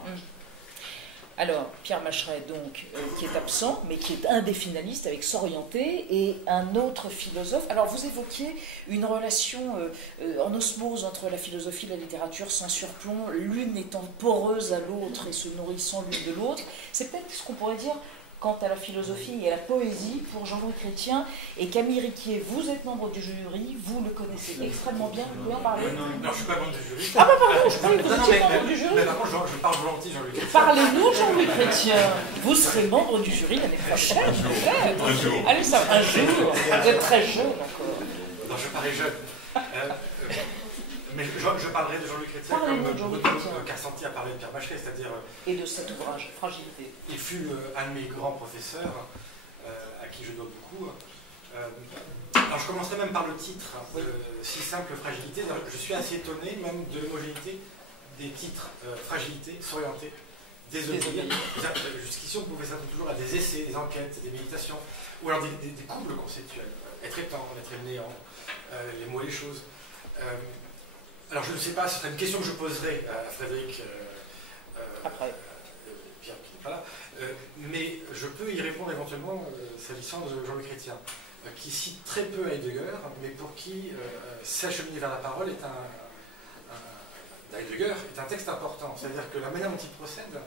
Alors, Pierre Macheret, donc, qui est absent, mais qui est un des finalistes avec S'orienter, et un autre philosophe. Alors, vous évoquiez une relation en osmose entre la philosophie et la littérature sans surplomb, l'une étant poreuse à l'autre et se nourrissant l'une de l'autre. C'est peut-être ce qu'on pourrait dire quant à la philosophie et à la poésie pour Jean-Louis Chrétien. Et Camille Riquier, vous êtes membre du jury, vous le connaissez extrêmement bien, vous pouvez en parler? Non, je ne suis pas membre du jury. Ah bah pardon, je croyais que vous étiez membre du jury. Mais par contre, je parle volontiers Jean-Louis Chrétien. Parlez-nous, Jean-Louis Chrétien. Vous serez membre du jury l'année prochaine. Un jour. Allez, ça, un jour. Vous êtes très jeune encore. Non, je parais jeune. Mais je parlerai de Jean-Louis Chrétien Parlez-nous comme de Jean-Louis Bruno Chrétien. Carsenti a parlé de Pierre Macheret, c'est-à-dire Et de cet ouvrage, Fragilité. il fut un de mes grands professeurs à qui je dois beaucoup. Alors je commencerai même par le titre, Si simple fragilité. Je suis assez étonné même de l'homogénéité des titres, Fragilité, S'orienter, Désobéir. Jusqu'ici on pouvait s'attendre toujours à des essais, des enquêtes, des méditations, ou alors des couples conceptuels. Être étant, être néant, les mots et les choses. Alors je ne sais pas, ce serait une question que je poserai à Frédéric Après. Pierre qui n'est pas là, mais je peux y répondre éventuellement s'agissant de Jean-Louis Chrétien, qui cite très peu Heidegger, mais pour qui S'acheminer vers la parole d'Heidegger est un texte important. C'est-à-dire que la manière dont il procède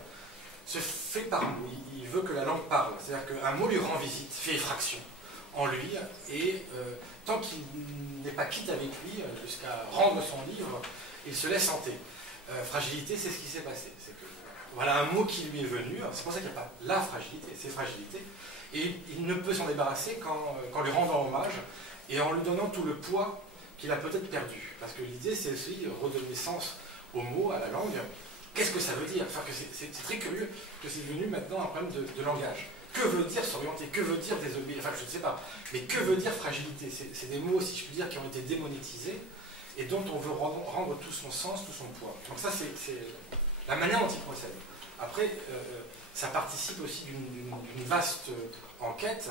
se fait par mots. Il veut que la langue parle. C'est-à-dire qu'un mot lui rend visite, fait effraction en lui, et tant qu'il n'est pas quitte avec lui, jusqu'à rendre son livre, il se laisse hanter. Fragilité, c'est ce qui s'est passé. C'est que, voilà un mot qui lui est venu, c'est pour ça qu'il n'y a pas la fragilité, c'est fragilité, et il ne peut s'en débarrasser qu'en lui rendant hommage, et en lui donnant tout le poids qu'il a peut-être perdu. Parce que l'idée, c'est aussi redonner sens aux mots, à la langue. Qu'est-ce que ça veut dire? Enfin, c'est très curieux que c'est devenu maintenant un problème de langage. Que veut dire s'orienter? Que veut dire désobéir? Enfin, je ne sais pas. Mais que veut dire fragilité? C'est des mots, si je puis dire, qui ont été démonétisés et dont on veut rendre tout son sens, tout son poids. Donc ça, c'est la manière dont il procède. Après, ça participe aussi d'une vaste enquête.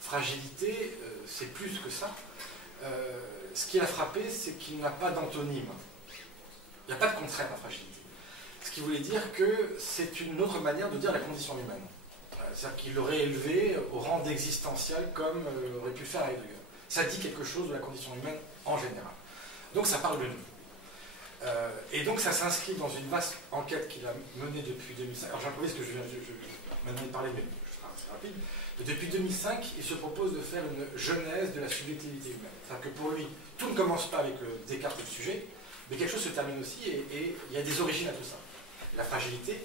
Fragilité, c'est plus que ça. Ce qui l'a frappé, c'est qu'il n'a pas d'antonyme. Il n'y a pas de contraire à fragilité. Ce qui voulait dire que c'est une autre manière de dire la condition humaine. C'est-à-dire qu'il l'aurait élevé au rang d'existentiel comme aurait pu le faire Heidegger. Ça dit quelque chose de la condition humaine en général. Donc ça parle de nous. Et donc ça s'inscrit dans une vaste enquête qu'il a menée depuis 2005. Alors j'improvise que je m'en ai parlé, mais je serai assez rapide. Et depuis 2005, il se propose de faire une genèse de la subjectivité humaine. C'est-à-dire que pour lui, tout ne commence pas avec Descartes et le sujet, mais quelque chose se termine aussi, et il y a des origines à tout ça. La fragilité,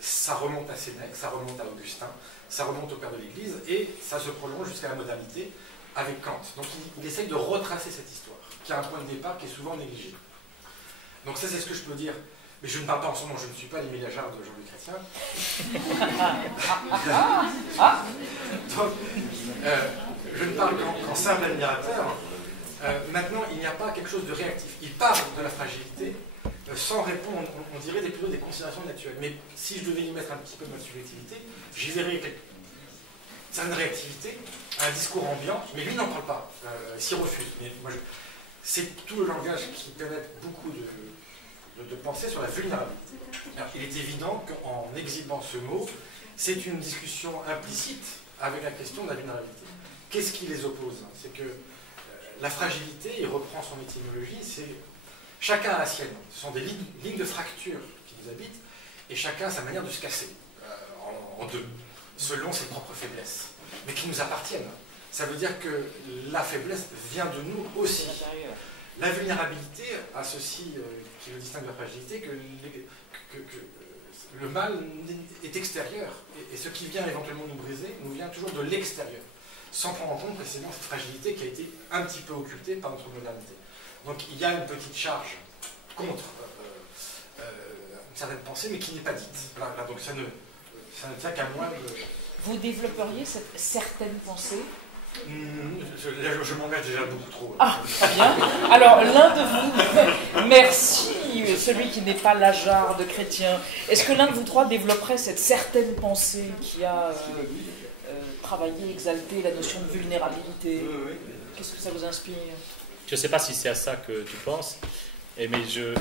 ça remonte à Sénèque, ça remonte à Augustin, ça remonte au père de l'Église, et ça se prolonge jusqu'à la modernité avec Kant. Donc il essaye de retracer cette histoire, qui a un point de départ qui est souvent négligé. Donc ça, c'est ce que je peux dire. Mais je ne parle pas en son nom, je ne suis pas l'Émile Ajar de Jean-Louis Chrétien. Donc, je ne parle qu'en simple admirateur. Maintenant, il n'y a pas quelque chose de réactif. Il parle de la fragilité sans répondre, on dirait plutôt des considérations naturelles. Mais si je devais y mettre un petit peu de ma subjectivité, j'y verrais certaines réactivités, un discours ambiant, mais lui n'en parle pas. Il s'y refuse. Mais moi, c'est tout le langage qui pénètre beaucoup de pensée sur la vulnérabilité. Alors, il est évident qu'en exhibant ce mot, c'est une discussion implicite avec la question de la vulnérabilité. Qu'est-ce qui les oppose? C'est que la fragilité, il reprend son étymologie, c'est chacun a la sienne. Ce sont des lignes de fracture qui nous habitent, et chacun a sa manière de se casser en deux, selon ses propres faiblesses, mais qui nous appartiennent. Ça veut dire que la faiblesse vient de nous aussi. La vulnérabilité a ceci qui le distingue de la fragilité, que le mal est extérieur, et ce qui vient éventuellement nous briser, nous vient toujours de l'extérieur, sans prendre en compte précisément cette fragilité qui a été un petit peu occultée par notre modernité. Donc il y a une petite charge contre une certaine pensée, mais qui n'est pas dite. Là, donc ça ne tient qu'à moi de... Vous développeriez cette certaine pensée? Je m'engage déjà beaucoup trop. Ah, bien. Alors, l'un de vous, merci, celui qui n'est pas l'Ajar de Chrétien, est-ce que l'un de vous trois développerait cette certaine pensée qui a travaillé, exalté la notion de vulnérabilité? Qu'est-ce que ça vous inspire? Je ne sais pas si c'est à ça que tu penses, mais je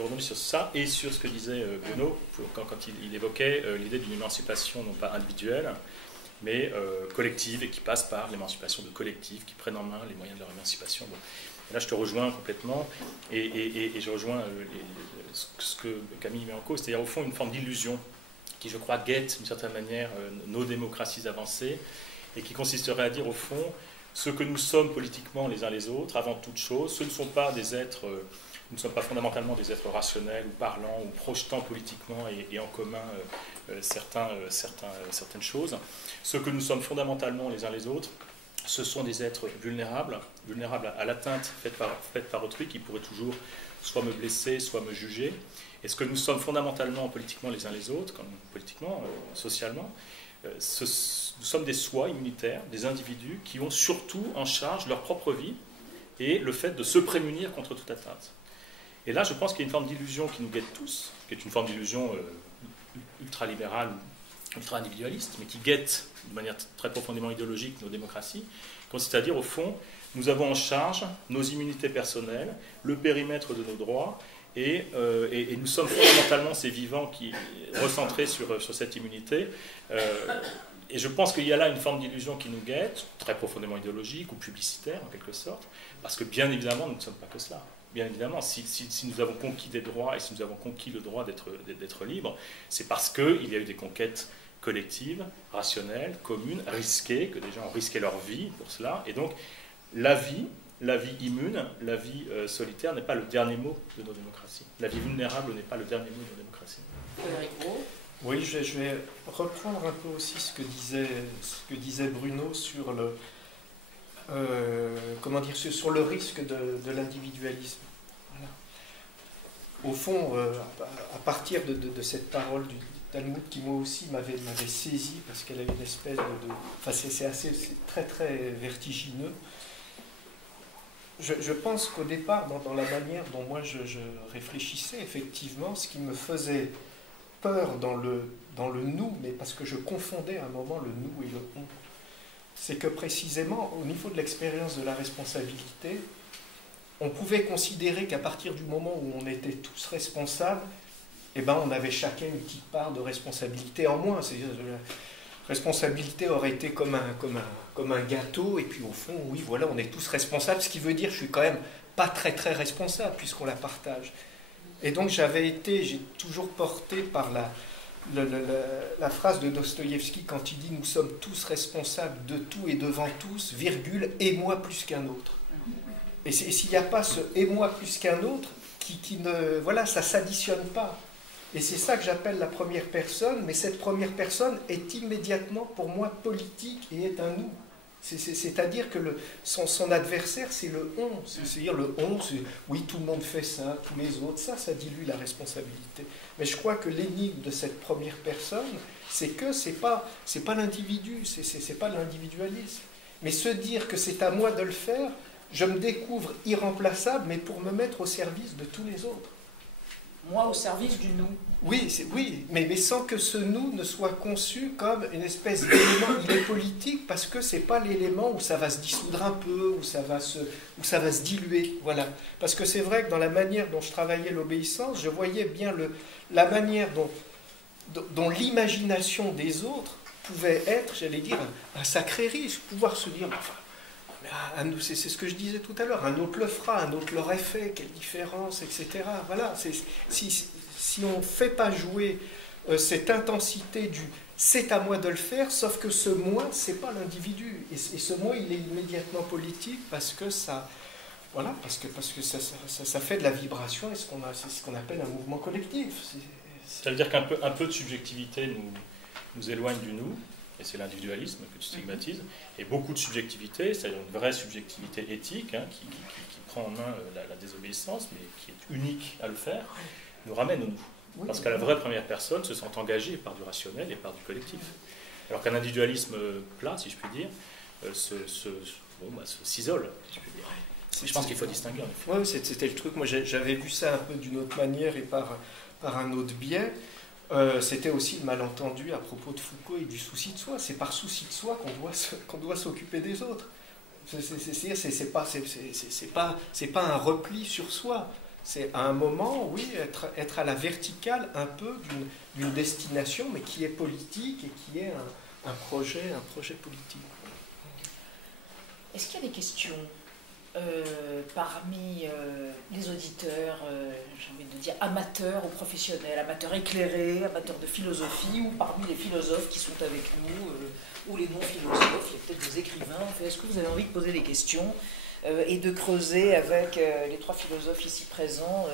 rebondis sur ça et sur ce que disait Bruno quand il évoquait l'idée d'une émancipation non pas individuelle, mais collective, et qui passe par l'émancipation de collectifs qui prennent en main les moyens de leur émancipation. Bon. Là, je te rejoins complètement, et je rejoins ce que Camille met en cause, c'est-à-dire au fond une forme d'illusion qui, je crois, guette d'une certaine manière nos démocraties avancées, et qui consisterait à dire au fond ce que nous sommes politiquement les uns les autres, avant toute chose, ce ne sont pas des êtres, nous ne sommes pas fondamentalement des êtres rationnels ou parlants ou projetant politiquement et en commun certaines choses. Ce que nous sommes fondamentalement les uns les autres, ce sont des êtres vulnérables à l'atteinte faite par autrui qui pourrait toujours soit me blesser, soit me juger. Et ce que nous sommes fondamentalement politiquement les uns les autres, politiquement, socialement, nous sommes des soi immunitaires, des individus qui ont surtout en charge leur propre vie et le fait de se prémunir contre toute atteinte. Et là, je pense qu'il y a une forme d'illusion qui nous guette tous, qui est une forme d'illusion ultralibérale, ultra-individualiste, mais qui guette de manière très profondément idéologique nos démocraties, consiste à dire, au fond, nous avons en charge nos immunités personnelles, le périmètre de nos droits, et nous sommes fondamentalement ces vivants qui recentrés sur cette immunité. Et je pense qu'il y a là une forme d'illusion qui nous guette, très profondément idéologique ou publicitaire en quelque sorte, parce que bien évidemment nous ne sommes pas que cela. Bien évidemment, si nous avons conquis des droits et si nous avons conquis le droit d'être libres, c'est parce qu'il y a eu des conquêtes collectives, rationnelles, communes, risquées, que des gens ont risqué leur vie pour cela. Et donc la vie immune, la vie solitaire n'est pas le dernier mot de nos démocraties. La vie vulnérable n'est pas le dernier mot de nos démocraties. Frédéric Brault. Oui, je vais reprendre un peu aussi ce que disait Bruno sur le, sur le risque de l'individualisme. Voilà. Au fond, à partir de cette parole du Talmud qui moi aussi m'avait saisi, parce qu'elle a une espèce enfin c'est très très vertigineux. Je pense qu'au départ, dans la manière dont moi je réfléchissais, effectivement, ce qui me faisait peur dans le nous, mais parce que je confondais à un moment le nous et le on, c'est que précisément, au niveau de l'expérience de la responsabilité, on pouvait considérer qu'à partir du moment où on était tous responsables, eh ben, on avait chacun une petite part de responsabilité en moins. C'est-à-dire, la responsabilité aurait été comme un gâteau, et puis au fond, oui, voilà, on est tous responsables, ce qui veut dire que je suis quand même pas très très responsable, puisqu'on la partage. Et donc j'ai toujours porté par la phrase de Dostoïevski quand il dit « Nous sommes tous responsables de tout et devant tous, virgule, et moi plus qu'un autre ». Et s'il n'y a pas ce « et moi plus qu'un autre », voilà, ça ne s'additionne pas. Et c'est ça que j'appelle la première personne, mais cette première personne est immédiatement pour moi politique et est un nous. C'est-à-dire que son adversaire, c'est le on. C'est-à-dire le on, oui, tout le monde fait ça, tous les autres, ça dilue la responsabilité. Mais je crois que l'énigme de cette première personne, c'est que c'est pas l'individu, c'est pas l'individualisme. Mais se dire que c'est à moi de le faire, je me découvre irremplaçable, mais pour me mettre au service de tous les autres. Moi, au service du nous. Oui, mais sans que ce nous ne soit conçu comme une espèce d'élément. Il est politique parce que c'est pas l'élément où ça va se dissoudre un peu, où ça va se diluer. Voilà. Parce que c'est vrai que dans la manière dont je travaillais l'obéissance, je voyais bien la manière dont l'imagination des autres pouvait être, j'allais dire, un sacré risque. Pouvoir se dire, enfin, c'est ce que je disais tout à l'heure, un autre le fera, un autre l'aurait fait, quelle différence, etc. Voilà, si on ne fait pas jouer cette intensité du « c'est à moi de le faire », sauf que ce « moi », ce n'est pas l'individu. Et ce « moi », il est immédiatement politique parce que ça fait de la vibration et c'est ce qu'on appelle un mouvement collectif. Ça veut dire qu'un peu de subjectivité nous éloigne du nous. Et c'est l'individualisme que tu stigmatises, et beaucoup de subjectivité, c'est-à-dire une vraie subjectivité éthique, qui prend en main la désobéissance, mais qui est unique à le faire, nous ramène au nous. Oui, parce qu'à la vraie première personne se sent engagée par du rationnel et par du collectif. Alors qu'un individualisme plat, si je puis dire, s'isolent, si je puis dire. Je pense qu'il faut distinguer, en effet. Oui, c'était le truc. Moi, j'avais vu ça un peu d'une autre manière et par un autre biais. C'était aussi le malentendu à propos de Foucault et du souci de soi. C'est par souci de soi qu'on doit s'occuper des autres. C'est pas un repli sur soi. C'est à un moment, oui, être à la verticale un peu d'une destination, mais qui est politique et qui est un projet politique. Est-ce qu'il y a des questions parmi les auditeurs, j'ai envie de dire amateurs ou professionnels, amateurs éclairés, amateurs de philosophie, ou parmi les philosophes qui sont avec nous, ou les non-philosophes, il y a peut-être des écrivains. En fait, est-ce que vous avez envie de poser des questions et de creuser avec les trois philosophes ici présents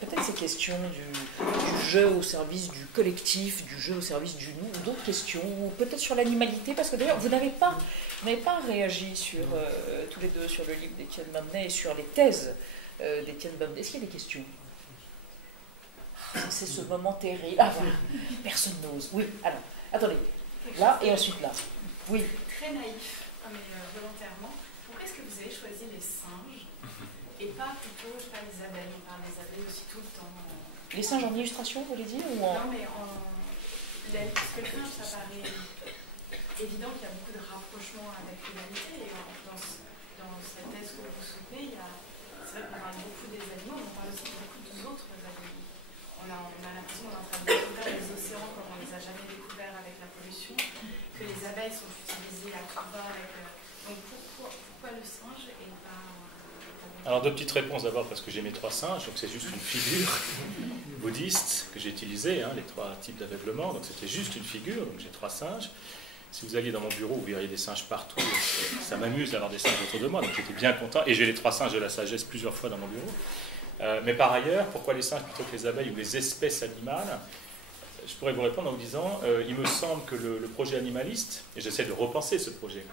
peut-être ces questions du jeu au service du collectif, du jeu au service du nous, ou d'autres questions, ou peut-être sur l'animalité, parce que d'ailleurs, vous n'avez pas réagi sur, tous les deux sur le livre d'Étienne Bamendet et sur les thèses d'Étienne Bamendet. Est-ce qu'il y a des questions? C'est ce moment terrible. Ah voilà, personne n'ose. Oui, alors, attendez, là et ensuite là. Oui. Très naïf, mais volontairement. Pourquoi est-ce que vous avez choisi les singes et pas plutôt, je sais pas, les abeilles? On parle des abeilles aussi tout le temps. Les singes en illustration, vous voulez dire, ou en... Non, mais parce que le singe, ça paraît évident qu'il y a beaucoup de rapprochements avec l'humanité. Et dans cette thèse que vous soutenez, c'est vrai qu'on parle beaucoup des animaux, mais on parle aussi beaucoup d'autres animaux. On a l'impression qu'on est en train de découvrir les océans comme on ne les a jamais découverts avec la pollution, que les abeilles sont utilisées à tout va avec... Donc pourquoi le singe et pas... Alors, deux petites réponses d'abord, parce que j'ai mes trois singes, donc c'est juste une figure bouddhiste que j'ai utilisée, les trois types d'aveuglement, donc c'était juste une figure, donc j'ai trois singes. Si vous alliez dans mon bureau, vous verriez des singes partout, ça m'amuse d'avoir des singes autour de moi, donc j'étais bien content, et j'ai les trois singes de la sagesse plusieurs fois dans mon bureau. Mais par ailleurs, pourquoi les singes plutôt que les abeilles ou les espèces animales? Je pourrais vous répondre en vous disant, il me semble que le projet animaliste, et j'essaie de repenser ce projet,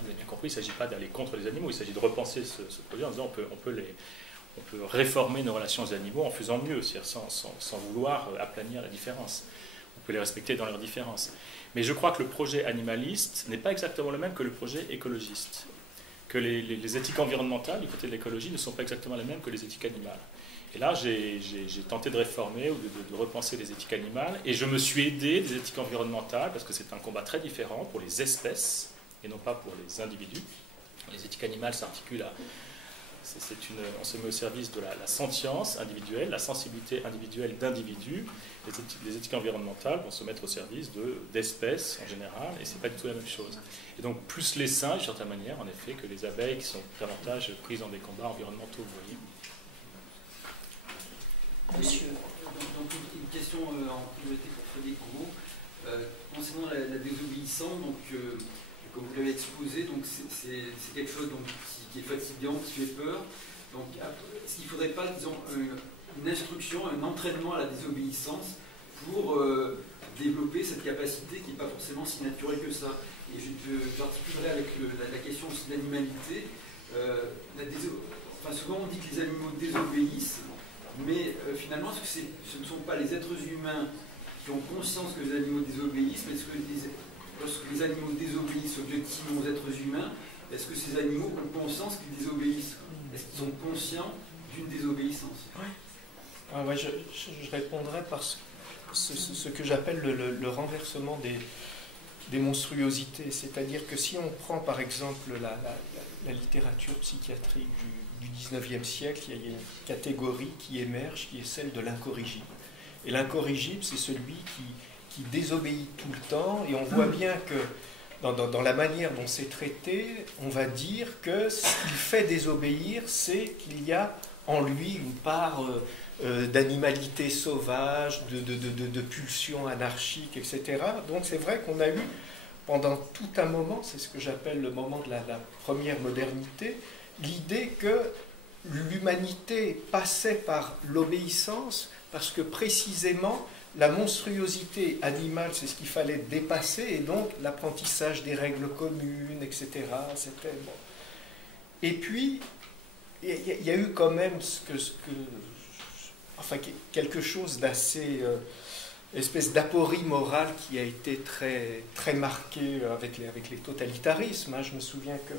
vous avez bien compris, il ne s'agit pas d'aller contre les animaux, il s'agit de repenser ce projet en disant on peut réformer nos relations aux animaux en faisant mieux, sans vouloir aplanir la différence. On peut les respecter dans leurs différences. Mais je crois que le projet animaliste n'est pas exactement le même que le projet écologiste. Que les éthiques environnementales du côté de l'écologie ne sont pas exactement les mêmes que les éthiques animales. Et là, j'ai tenté de réformer ou de repenser les éthiques animales, et je me suis aidé des éthiques environnementales, parce que c'est un combat très différent pour les espèces, et non pas pour les individus. Les éthiques animales s'articulent à... on se met au service de la sentience individuelle, la sensibilité individuelle d'individus. Les éthiques environnementales vont se mettre au service d'espèces en général, et ce n'est pas du tout la même chose. Et donc, plus les singes, d'une certaine manière, en effet, que les abeilles qui sont davantage prises dans des combats environnementaux, vous voyez. Monsieur. Donc, une question en priorité pour Frédéric Gros. Concernant la désobéissance, donc... comme vous l'avez exposé, donc c'est quelque chose donc, qui est fatigant, qui fait peur. Donc, est-ce qu'il ne faudrait pas, disons, une instruction, un entraînement à la désobéissance pour développer cette capacité qui n'est pas forcément si naturelle que ça? Et j'articulerai avec la question aussi de l'animalité. Souvent on dit que les animaux désobéissent, mais finalement, est-ce que ce ne sont pas les êtres humains qui ont conscience que les animaux désobéissent, mais est-ce que lorsque les animaux désobéissent objectivement aux êtres humains, est-ce que ces animaux ont conscience qu'ils désobéissent? Est-ce qu'ils sont conscients d'une désobéissance? Ouais, je répondrai par ce que j'appelle le renversement des monstruosités. C'est-à-dire que si on prend par exemple la littérature psychiatrique du 19e siècle, il y a une catégorie qui émerge, qui est celle de l'incorrigible. Et l'incorrigible, c'est celui qui désobéit tout le temps, et on voit bien que dans la manière dont c'est traité, on va dire que ce qui fait désobéir, c'est qu'il y a en lui une part d'animalité sauvage, de pulsion anarchique, etc. Donc c'est vrai qu'on a eu pendant tout un moment, c'est ce que j'appelle le moment de la première modernité, l'idée que l'humanité passait par l'obéissance parce que précisément la monstruosité animale, c'est ce qu'il fallait dépasser, et donc l'apprentissage des règles communes, etc. C'était bon. Et puis, il y a eu quand même quelque chose d'assez espèce d'aporie morale qui a été très, très marquée avec les totalitarismes. Je me souviens que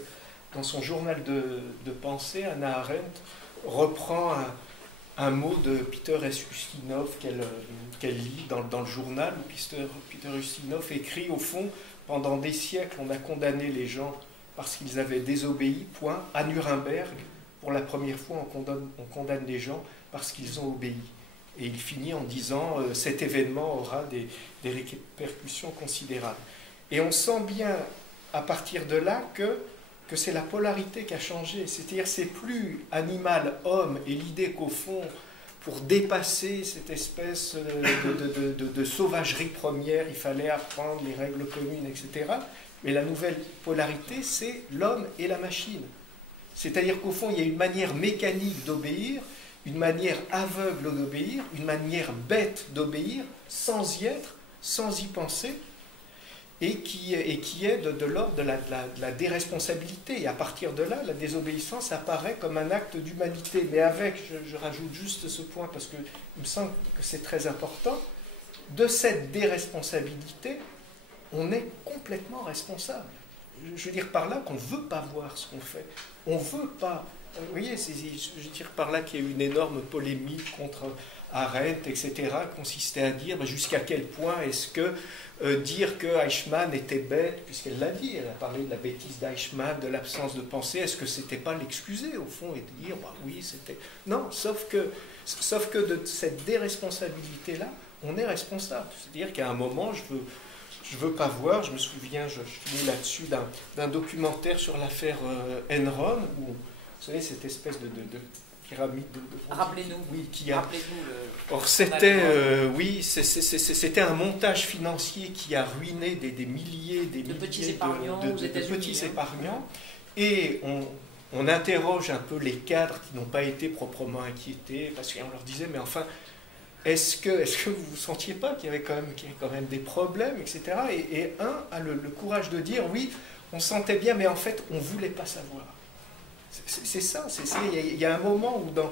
dans son journal de pensée, Hannah Arendt reprend un mot de Peter Ustinov qu'elle lit dans le journal, où Peter Ustinov écrit, au fond, pendant des siècles, on a condamné les gens parce qu'ils avaient désobéi, point. À Nuremberg, pour la première fois, on condamne les gens parce qu'ils ont obéi. Et il finit en disant cet événement aura des répercussions considérables. Et on sent bien, à partir de là, que c'est la polarité qui a changé. C'est-à-dire c'est plus animal-homme et l'idée qu'au fond, pour dépasser cette espèce de sauvagerie première, il fallait apprendre les règles communes, etc. Mais la nouvelle polarité, c'est l'homme et la machine. C'est-à-dire qu'au fond, il y a une manière mécanique d'obéir, une manière aveugle d'obéir, une manière bête d'obéir, sans y être, sans y penser, et qui est de l'ordre de la déresponsabilité. Et à partir de là, la désobéissance apparaît comme un acte d'humanité. Mais avec, je rajoute juste ce point, parce qu'il me semble que c'est très important, de cette déresponsabilité, on est complètement responsable. Je veux dire par là qu'on ne veut pas voir ce qu'on fait. On ne veut pas... Vous voyez, je veux dire par là qu'il y a eu une énorme polémique contre Arendt, etc., consistait à dire jusqu'à quel point est-ce que dire que Eichmann était bête, puisqu'elle l'a dit, elle a parlé de la bêtise d'Eichmann, de l'absence de pensée, est-ce que c'était pas l'excuser au fond et de dire oui, c'était... Non, sauf que de cette déresponsabilité-là, on est responsable. C'est-à-dire qu'à un moment, je veux pas voir, je me souviens, je finis là-dessus, d'un documentaire sur l'affaire Enron, où, vous savez, cette espèce de pyramide de Rappelez-nous. Oui, Rappelez-nous Or, c'était un montage financier qui a ruiné des milliers de petits épargnants aux États-Unis. Petits épargnants. Et on interroge un peu les cadres qui n'ont pas été proprement inquiétés, parce qu'on leur disait, mais enfin, est-ce que vous ne sentiez pas qu'il y avait quand même des problèmes, etc. Et un a le courage de dire, oui, on sentait bien, mais en fait, on ne voulait pas savoir. C'est ça, il y a un moment où dans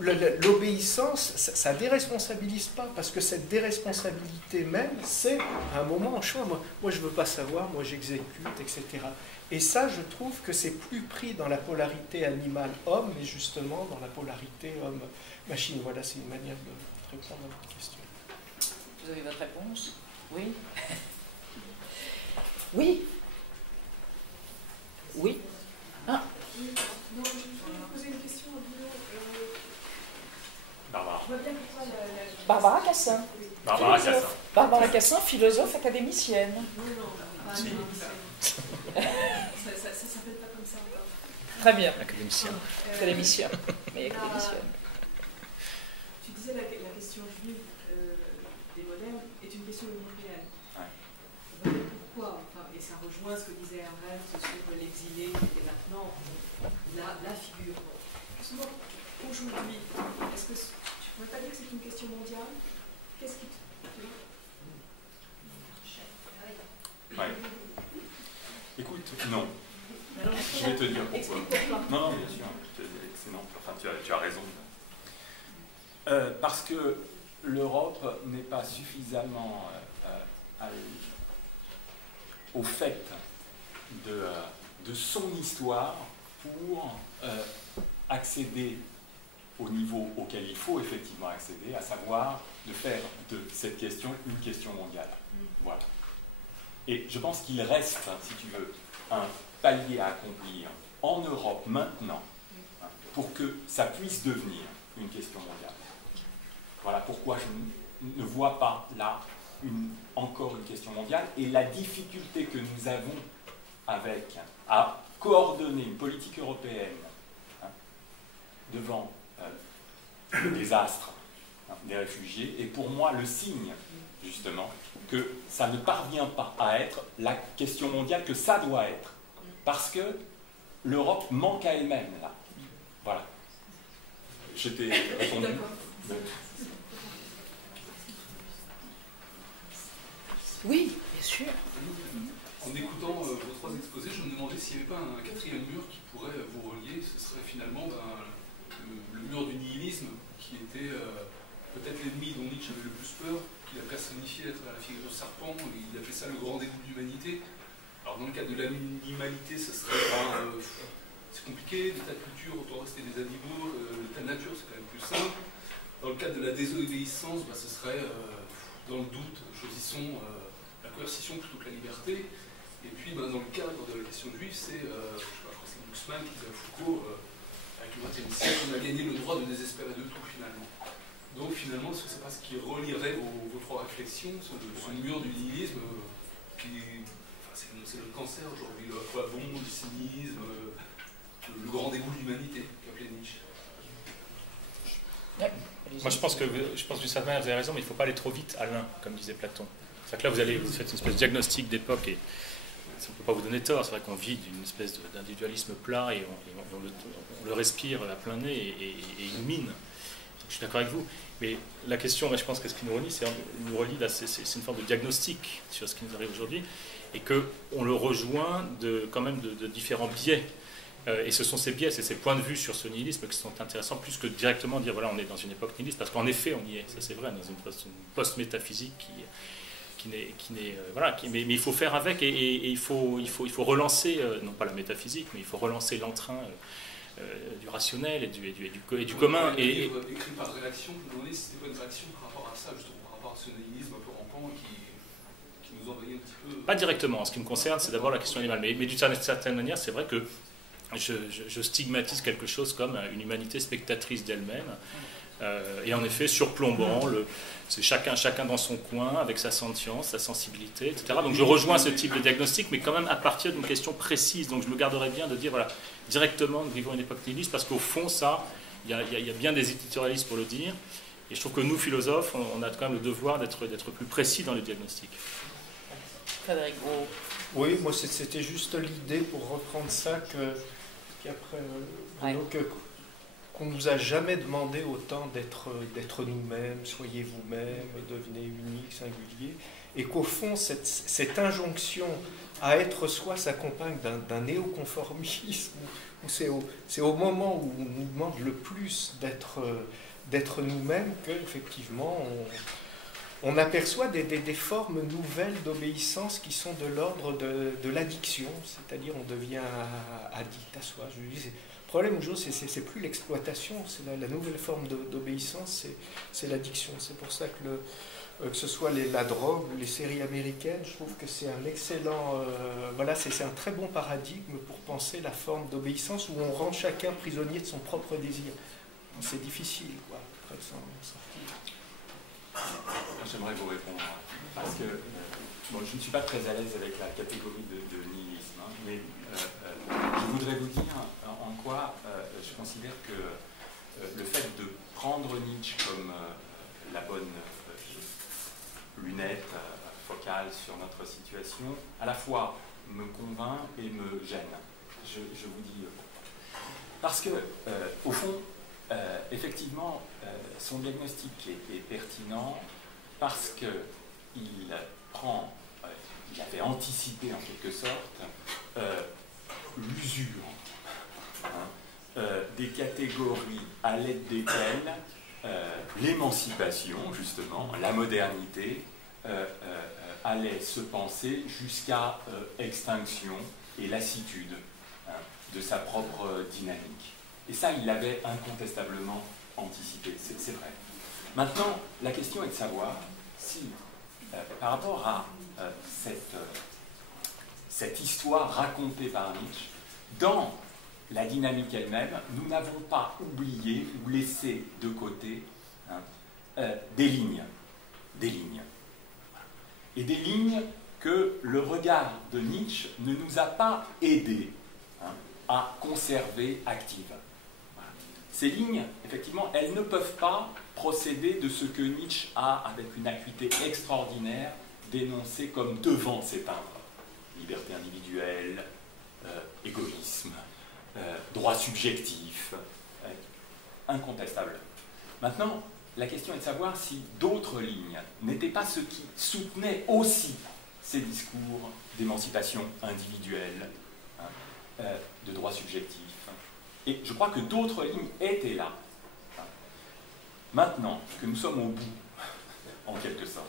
l'obéissance, ça ne déresponsabilise pas, parce que cette déresponsabilité même, c'est à un moment en choix, moi je ne veux pas savoir, moi j'exécute, etc. Et ça, je trouve que c'est plus pris dans la polarité animal-homme, mais justement dans la polarité homme-machine. Voilà, c'est une manière de répondre à votre question. Vous avez votre réponse? Oui. Oui. Oui. Ah. Non, je voulais poser une question à Bruno. Barbara. Je vois bien pourquoi Barbara Cassin. Barbara Cassin. Barbara Cassin, philosophe académicienne. Non, Si. ça s'appelle pas comme ça encore. Très bien. Académicien. Académicien. Mais académicienne. Tu disais la question juive des modernes est une question européenne. Ouais. Pourquoi et ça rejoint ce que disait Arendt sur l'exilé et maintenant la figure. Justement, aujourd'hui, est-ce que tu ne pourrais pas dire que c'est une question mondiale? Qu'est-ce qui Ouais. Écoute, non. Alors, Je vais te dire pourquoi. Explique pourquoi. Non, bien sûr. C'est non. Enfin, tu as raison. Parce que l'Europe n'est pas suffisamment au fait de son histoire pour accéder au niveau auquel il faut effectivement accéder, à savoir de faire de cette question une question mondiale. Voilà. Et je pense qu'il reste, si tu veux, un palier à accomplir en Europe maintenant pour que ça puisse devenir une question mondiale. Voilà pourquoi je ne vois pas là encore une question mondiale et la difficulté que nous avons à coordonner une politique européenne devant le désastre des réfugiés est pour moi le signe justement que ça ne parvient pas à être la question mondiale que ça doit être parce que l'Europe manque à elle-même là. Voilà. Je t'ai répondu. Oui, bien sûr. En écoutant vos trois exposés, je me demandais s'il n'y avait pas un quatrième mur qui pourrait vous relier. Ce serait finalement le mur du nihilisme qui était peut-être l'ennemi dont Nietzsche avait le plus peur, qu'il a personnifié à travers la figure du serpent, il appelait ça le grand dégoût de l'humanité. Alors dans le cas de l'animalité, ça serait c'est compliqué, l'état de culture, autant rester des animaux, l'état de nature c'est quand même plus simple. Dans le cas de la désobéissance, ce serait dans le doute, choisissons la coercition plutôt que la liberté. Et puis dans le cadre de la question juive, c'est, je sais pas, c'est Glucksmann qui disait à Foucault, avec le XXe siècle, on a gagné le droit de désespérer de tout finalement. Donc finalement, est-ce que c'est pas ce qui relierait vos trois réflexions, ce mur du nihilisme c'est le cancer aujourd'hui, le aquabond, le cynisme, le grand dégoût de l'humanité, qu'appelait Nietzsche. Moi je pense que d'une certaine manière vous avez raison, mais il ne faut pas aller trop vite à l'un, comme disait Platon. C'est-à-dire que là vous faites une espèce de diagnostic d'époque et ça ne peut pas vous donner tort. C'est vrai qu'on vit d'une espèce d'individualisme plat et on le respire à plein nez et il mine. Donc, je suis d'accord avec vous. Mais la question, je pense que ce qui nous relie, c'est une forme de diagnostic sur ce qui nous arrive aujourd'hui et qu'on le rejoint quand même de différents biais. Et ce sont ces biais, c'est ces points de vue sur ce nihilisme qui sont intéressants, plus que directement dire voilà, on est dans une époque nihiliste, parce qu'en effet, on y est, ça c'est vrai, dans une post-métaphysique mais il faut faire avec et il faut relancer, non pas la métaphysique, mais il faut relancer l'entrain du rationnel et du commun. Un livre écrit par réaction, je me demandais si c'était pas une réaction par rapport à ça, justement, par rapport à ce nihilisme un peu rampant qui nous envahit un petit peu. Pas directement, en ce qui me concerne, c'est d'abord la question animale, mais d'une certaine manière, c'est vrai que je stigmatise quelque chose comme une humanité spectatrice d'elle-même, et en effet surplombant, c'est chacun dans son coin, avec sa sentience, sa sensibilité, etc. Donc je rejoins ce type de diagnostic, mais quand même à partir d'une question précise. Donc je me garderais bien de dire, voilà, directement, nous vivons une époque nihiliste, parce qu'au fond, ça, il y a bien des éditorialistes pour le dire, et je trouve que nous, philosophes, on a quand même le devoir d'être plus précis dans les diagnostics. Frédéric Gros. Oui, moi c'était juste l'idée, pour reprendre ça, qu'on ne nous a jamais demandé autant d'être nous-mêmes, soyez vous-même, devenez unique, singulier, et qu'au fond, cette injonction à être soi s'accompagne d'un néoconformisme, où c'est au moment où on nous demande le plus d'être nous-mêmes qu'effectivement on aperçoit des formes nouvelles d'obéissance qui sont de l'ordre de l'addiction, c'est-à-dire on devient addict à soi. Je dis, le problème aujourd'hui, c'est plus l'exploitation, c'est la nouvelle forme d'obéissance, c'est l'addiction. C'est pour ça que ce soit la drogue ou les séries américaines, je trouve que c'est un excellent, c'est un très bon paradigme pour penser la forme d'obéissance où on rend chacun prisonnier de son propre désir. C'est difficile, quoi, après de s'en sortir. J'aimerais vous répondre, parce que je ne suis pas très à l'aise avec la catégorie de nihilisme, mais je voudrais vous dire en quoi je considère que le fait de prendre Nietzsche comme la bonne lunette focale sur notre situation, à la fois me convainc et me gêne. Je vous dis parce que, au fond, effectivement, son diagnostic est pertinent parce qu'il avait anticipé en quelque sorte l'usure des catégories à l'aide desquelles l'émancipation, justement, la modernité, allait se penser jusqu'à extinction et lassitude de sa propre dynamique. Et ça, il l'avait incontestablement anticipé, c'est vrai. Maintenant, la question est de savoir si, par rapport à cette histoire racontée par Nietzsche, dans la dynamique elle-même, nous n'avons pas oublié ou laissé de côté des lignes. Et des lignes que le regard de Nietzsche ne nous a pas aidés à conserver actives. Ces lignes, effectivement, elles ne peuvent pas procéder de ce que Nietzsche a, avec une acuité extraordinaire, dénoncé comme devant s'éteindre. Liberté individuelle, égoïsme, droit subjectif, incontestable. Maintenant, la question est de savoir si d'autres lignes n'étaient pas ce qui soutenait aussi ces discours d'émancipation individuelle, de droit subjectif. Et je crois que d'autres lignes étaient là. Maintenant que nous sommes au bout, en quelque sorte,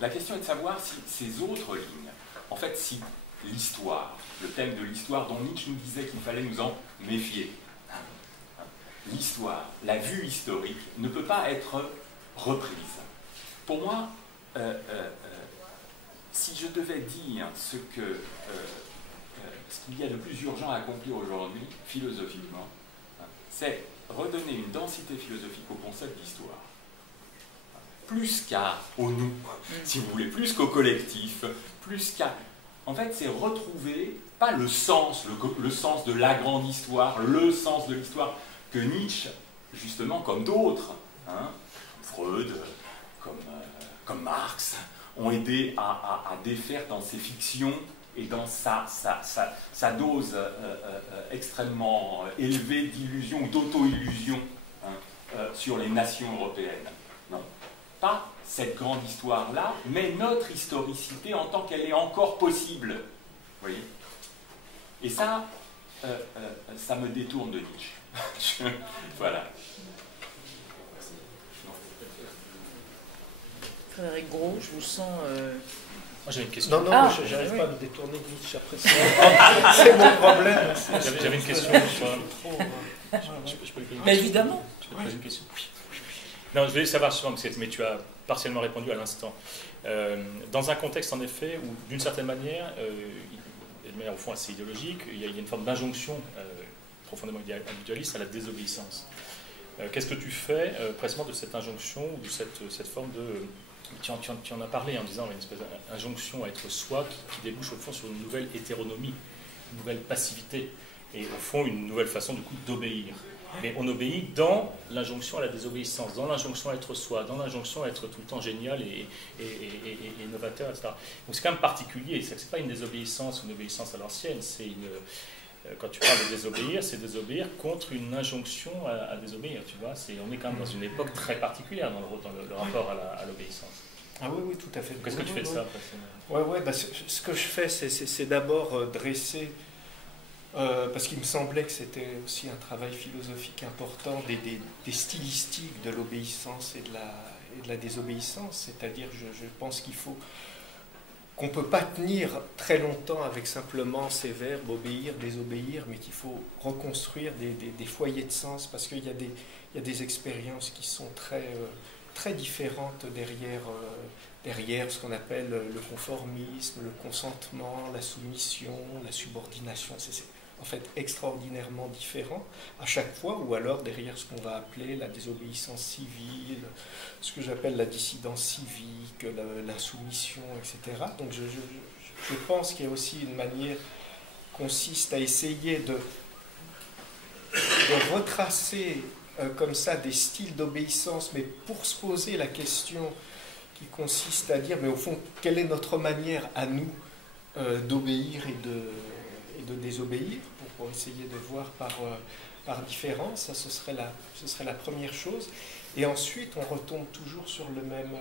la question est de savoir si ces autres lignes, en fait, si l'histoire, le thème de l'histoire dont Nietzsche nous disait qu'il fallait nous en méfier, l'histoire, la vue historique, ne peut pas être reprise. Pour moi, si je devais dire ce qu'il y a de plus urgent à accomplir aujourd'hui, philosophiquement, c'est redonner une densité philosophique au concept d'histoire. Plus qu'au nous, si vous voulez, plus qu'au collectif, plus qu'à... En fait, c'est retrouver, pas le sens de la grande histoire, le sens de l'histoire que Nietzsche, justement, comme d'autres, hein, Freud, comme Marx, ont aidé à défaire dans ses fictions et dans sa dose extrêmement élevée d'illusion ou d'auto-illusion sur les nations européennes. Non, pas cette grande histoire-là, mais notre historicité en tant qu'elle est encore possible. Vous voyez? Et ça, ça me détourne de Nietzsche. Voilà. Frédéric Gros, je vous sens... Moi j'avais une question. Non, j'arrive pas à me détourner de Nietzsche après ça. C'est mon problème. J'avais une question. Mais évidemment. Je peux te poser une question? Non, je voulais savoir souvent, mais tu as partiellement répondu à l'instant. Dans un contexte, en effet, où d'une certaine manière, de manière au fond assez idéologique, il y a une forme d'injonction profondément individualiste à la désobéissance. Qu'est-ce que tu fais précisément de cette injonction, ou de cette forme de... Tu en as parlé en disant une espèce d'injonction à être soi qui débouche au fond sur une nouvelle hétéronomie, une nouvelle passivité, et au fond une nouvelle façon du coup d'obéir. Mais on obéit dans l'injonction à la désobéissance, dans l'injonction à être soi, dans l'injonction à être tout le temps génial et novateur, etc. Donc c'est quand même particulier, c'est pas une désobéissance ou une obéissance à l'ancienne, c'est une... Quand tu parles de désobéir, c'est désobéir contre une injonction à désobéir, tu vois. On est quand même dans une époque très particulière dans le rapport à l'obéissance. Ah oui, tout à fait. Qu'est-ce que tu fais de ça? Ce que je fais, c'est d'abord dresser, parce qu'il me semblait que c'était aussi un travail philosophique important, des stylistiques de l'obéissance et de la désobéissance. C'est-à-dire, je pense qu'on ne peut pas tenir très longtemps avec simplement ces verbes obéir, désobéir, mais qu'il faut reconstruire des foyers de sens, parce qu'il y a des expériences qui sont très différentes derrière ce qu'on appelle le conformisme, le consentement, la soumission, la subordination. C'est en fait extraordinairement différent à chaque fois, ou alors derrière ce qu'on va appeler la désobéissance civile, ce que j'appelle la dissidence civique, la soumission, etc. Donc je pense qu'il y a aussi une manière qui consiste à essayer de retracer comme ça des styles d'obéissance, mais pour se poser la question qui consiste à dire, mais au fond, quelle est notre manière à nous d'obéir et de désobéir, pour essayer de voir par différence. Ça, ce serait la première chose. Et ensuite, on retombe toujours sur le même,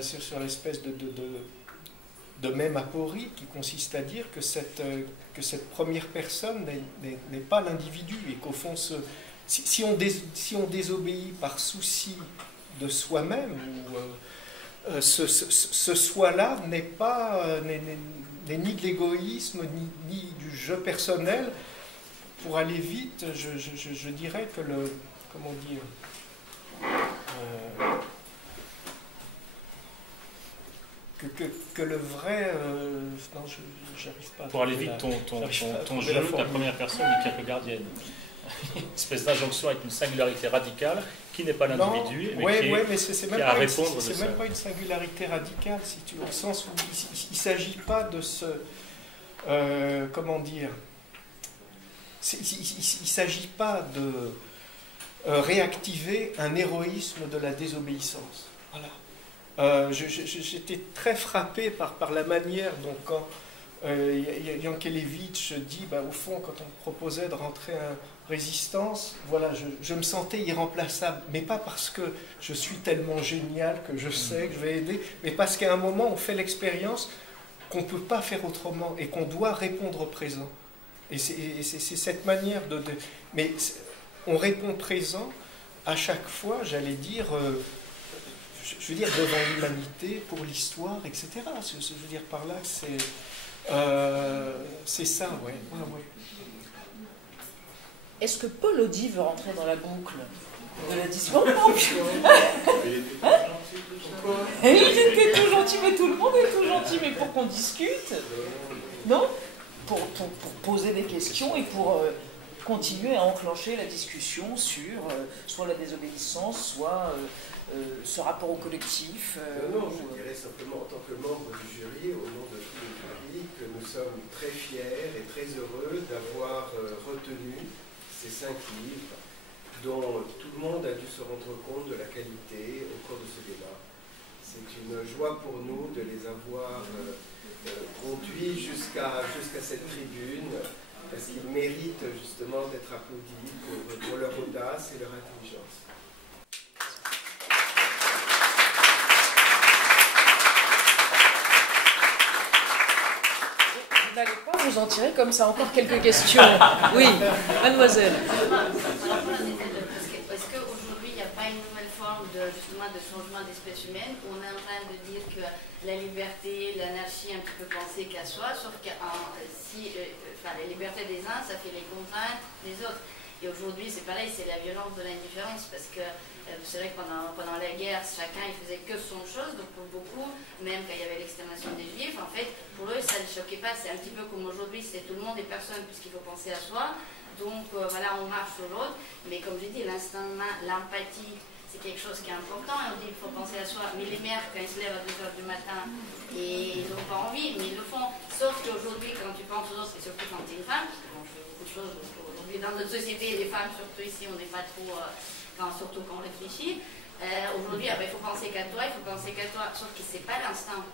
sur l'espèce de même aporie qui consiste à dire que cette première personne n'est pas l'individu, et qu'au fond, si on désobéit par souci de soi-même, ou ce soi-là n'est ni de l'égoïsme, ni du jeu personnel. Pour aller vite, je dirais que comment dire, que le vrai... non, j'arrive pas à... Pour aller vite, ton jeu, ta première personne est Kierkegaardienne. Une espèce d'injonction avec une singularité radicale qui n'est pas l'individu, mais qui a à répondre. C'est même pas une singularité radicale, si tu veux, au sens où il ne s'agit pas de ce... comment dire, il ne s'agit pas de réactiver un héroïsme de la désobéissance. Voilà. J'étais très frappé par la manière dont, quand Yankelevitch dit, au fond, quand on proposait de rentrer en résistance, voilà, je me sentais irremplaçable, mais pas parce que je suis tellement génial que je sais que je vais aider, mais parce qu'à un moment, on fait l'expérience qu'on ne peut pas faire autrement et qu'on doit répondre présent. Et c'est cette manière mais on répond présent à chaque fois, j'allais dire, je veux dire, devant l'humanité, pour l'histoire, etc. Je veux dire par là, c'est ça, ouais. Est-ce que Paul Audy veut rentrer dans la boucle de la discussion? Il était tout gentil, mais tout le monde est tout gentil, mais pour qu'on discute, non? Pour poser des questions et pour continuer à enclencher la discussion sur soit la désobéissance, soit ce rapport au collectif. Non, je dirais simplement en tant que membre du jury, au nom de tout le jury, que nous sommes très fiers et très heureux d'avoir retenu ces 5 livres dont tout le monde a dû se rendre compte de la qualité au cours de ce débat. C'est une joie pour nous de les avoir conduits jusqu'à cette tribune, parce qu'ils méritent justement d'être applaudis pour leur audace et leur intelligence. Vous n'allez pas vous en tirer comme ça, encore quelques questions. Oui, mademoiselle. Est-ce qu'aujourd'hui, il n'y a pas une nouvelle forme justement de changement d'espèce humaine où on est en train de dire que la liberté, l'anarchie, un petit peu penser qu'à soi, sauf que la liberté des uns, ça fait les contraintes des autres. Et aujourd'hui, c'est pareil, c'est la violence de l'indifférence, parce que c'est vrai que pendant la guerre, chacun il faisait que son chose, donc pour beaucoup, même quand il y avait l'extermination des Juifs, en fait, pour eux, ça ne choquait pas. C'est un petit peu comme aujourd'hui, c'est tout le monde et personne, puisqu'il faut penser à soi. Donc voilà, on marche sur l'autre, mais comme j'ai dit, l'instinct humain, l'empathie, c'est quelque chose qui est important, et on dit qu'il faut penser à soi, mais les mères, quand ils se lèvent à 2h du matin, et ils n'ont pas envie, mais ils le font, sauf qu'aujourd'hui, quand tu penses aux autres, et surtout quand tu es une femme, parce qu'on fait beaucoup de choses, aujourd'hui dans notre société, les femmes, surtout ici, on n'est pas trop, surtout quand on réfléchit, aujourd'hui, il faut penser qu'à toi, sauf que c'est pas l'instinct.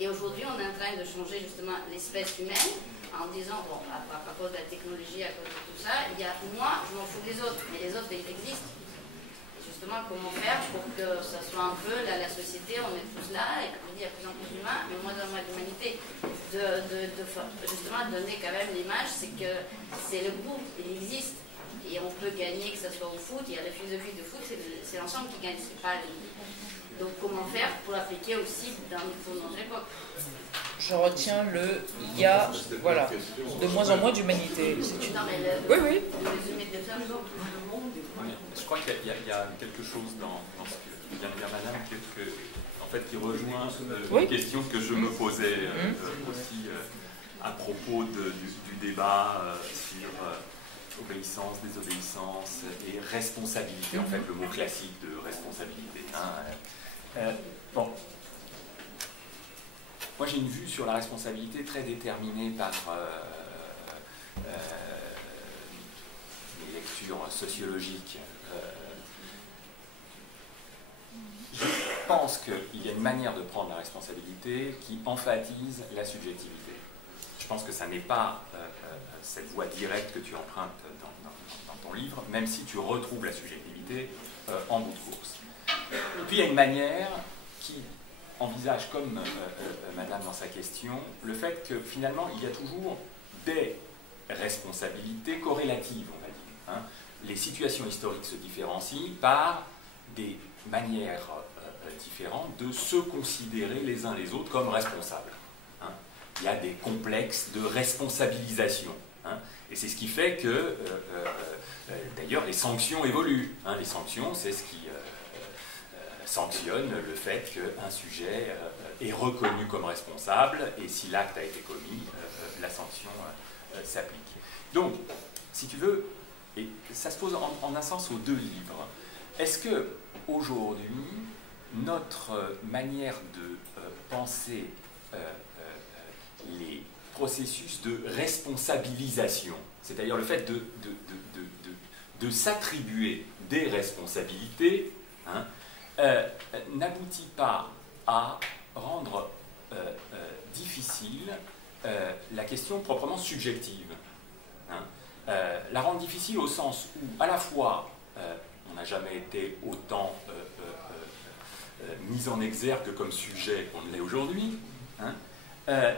Et aujourd'hui, on est en train de changer justement l'espèce humaine en disant, bon, à cause de la technologie, à cause de tout ça, il y a moi, je m'en fous des autres, mais les autres, ils existent. Et justement, comment faire pour que ça soit un peu la société, on est tous là, et comme je dis, il y a plus en plus d'humains, mais moins en moins d'humanité. Justement, donner quand même l'image, c'est que c'est le groupe, il existe. Et on peut gagner, que ce soit au foot, il y a la philosophie de foot, c'est l'ensemble qui gagne, c'est pas les... Donc comment faire pour l'appliquer aussi dans notre époque? Je retiens il y a, voilà, de moins en moins d'humanité. Oui. Je crois qu'il y a quelque chose dans ce que vient de dire Madame qui rejoint une question que je me posais aussi à propos du débat sur obéissance, désobéissance et responsabilité, en fait le mot classique de responsabilité. Bon, moi j'ai une vue sur la responsabilité très déterminée par mes lectures sociologiques. Je pense qu'il y a une manière de prendre la responsabilité qui emphatise la subjectivité. Je pense que ça n'est pas cette voie directe que tu empruntes dans ton livre, même si tu retrouves la subjectivité en bout de course. Et puis il y a une manière qui envisage, comme Madame dans sa question, le fait que finalement il y a toujours des responsabilités corrélatives, on va dire. Hein. Les situations historiques se différencient par des manières différentes de se considérer les uns les autres comme responsables. Hein. Il y a des complexes de responsabilisation. Hein. Et c'est ce qui fait que, d'ailleurs, les sanctions évoluent. Hein. Les sanctions, c'est ce qui sanctionne le fait qu'un sujet est reconnu comme responsable, et si l'acte a été commis, la sanction s'applique. Donc, si tu veux, et ça se pose en un sens aux deux livres. Est-ce que aujourd'hui, notre manière de penser les processus de responsabilisation, c'est-à-dire le fait de s'attribuer des responsabilités, hein, n'aboutit pas à rendre difficile la question proprement subjective. Hein. La rendre difficile au sens où, à la fois, on n'a jamais été autant mis en exergue comme sujet qu'on ne l'est aujourd'hui, hein,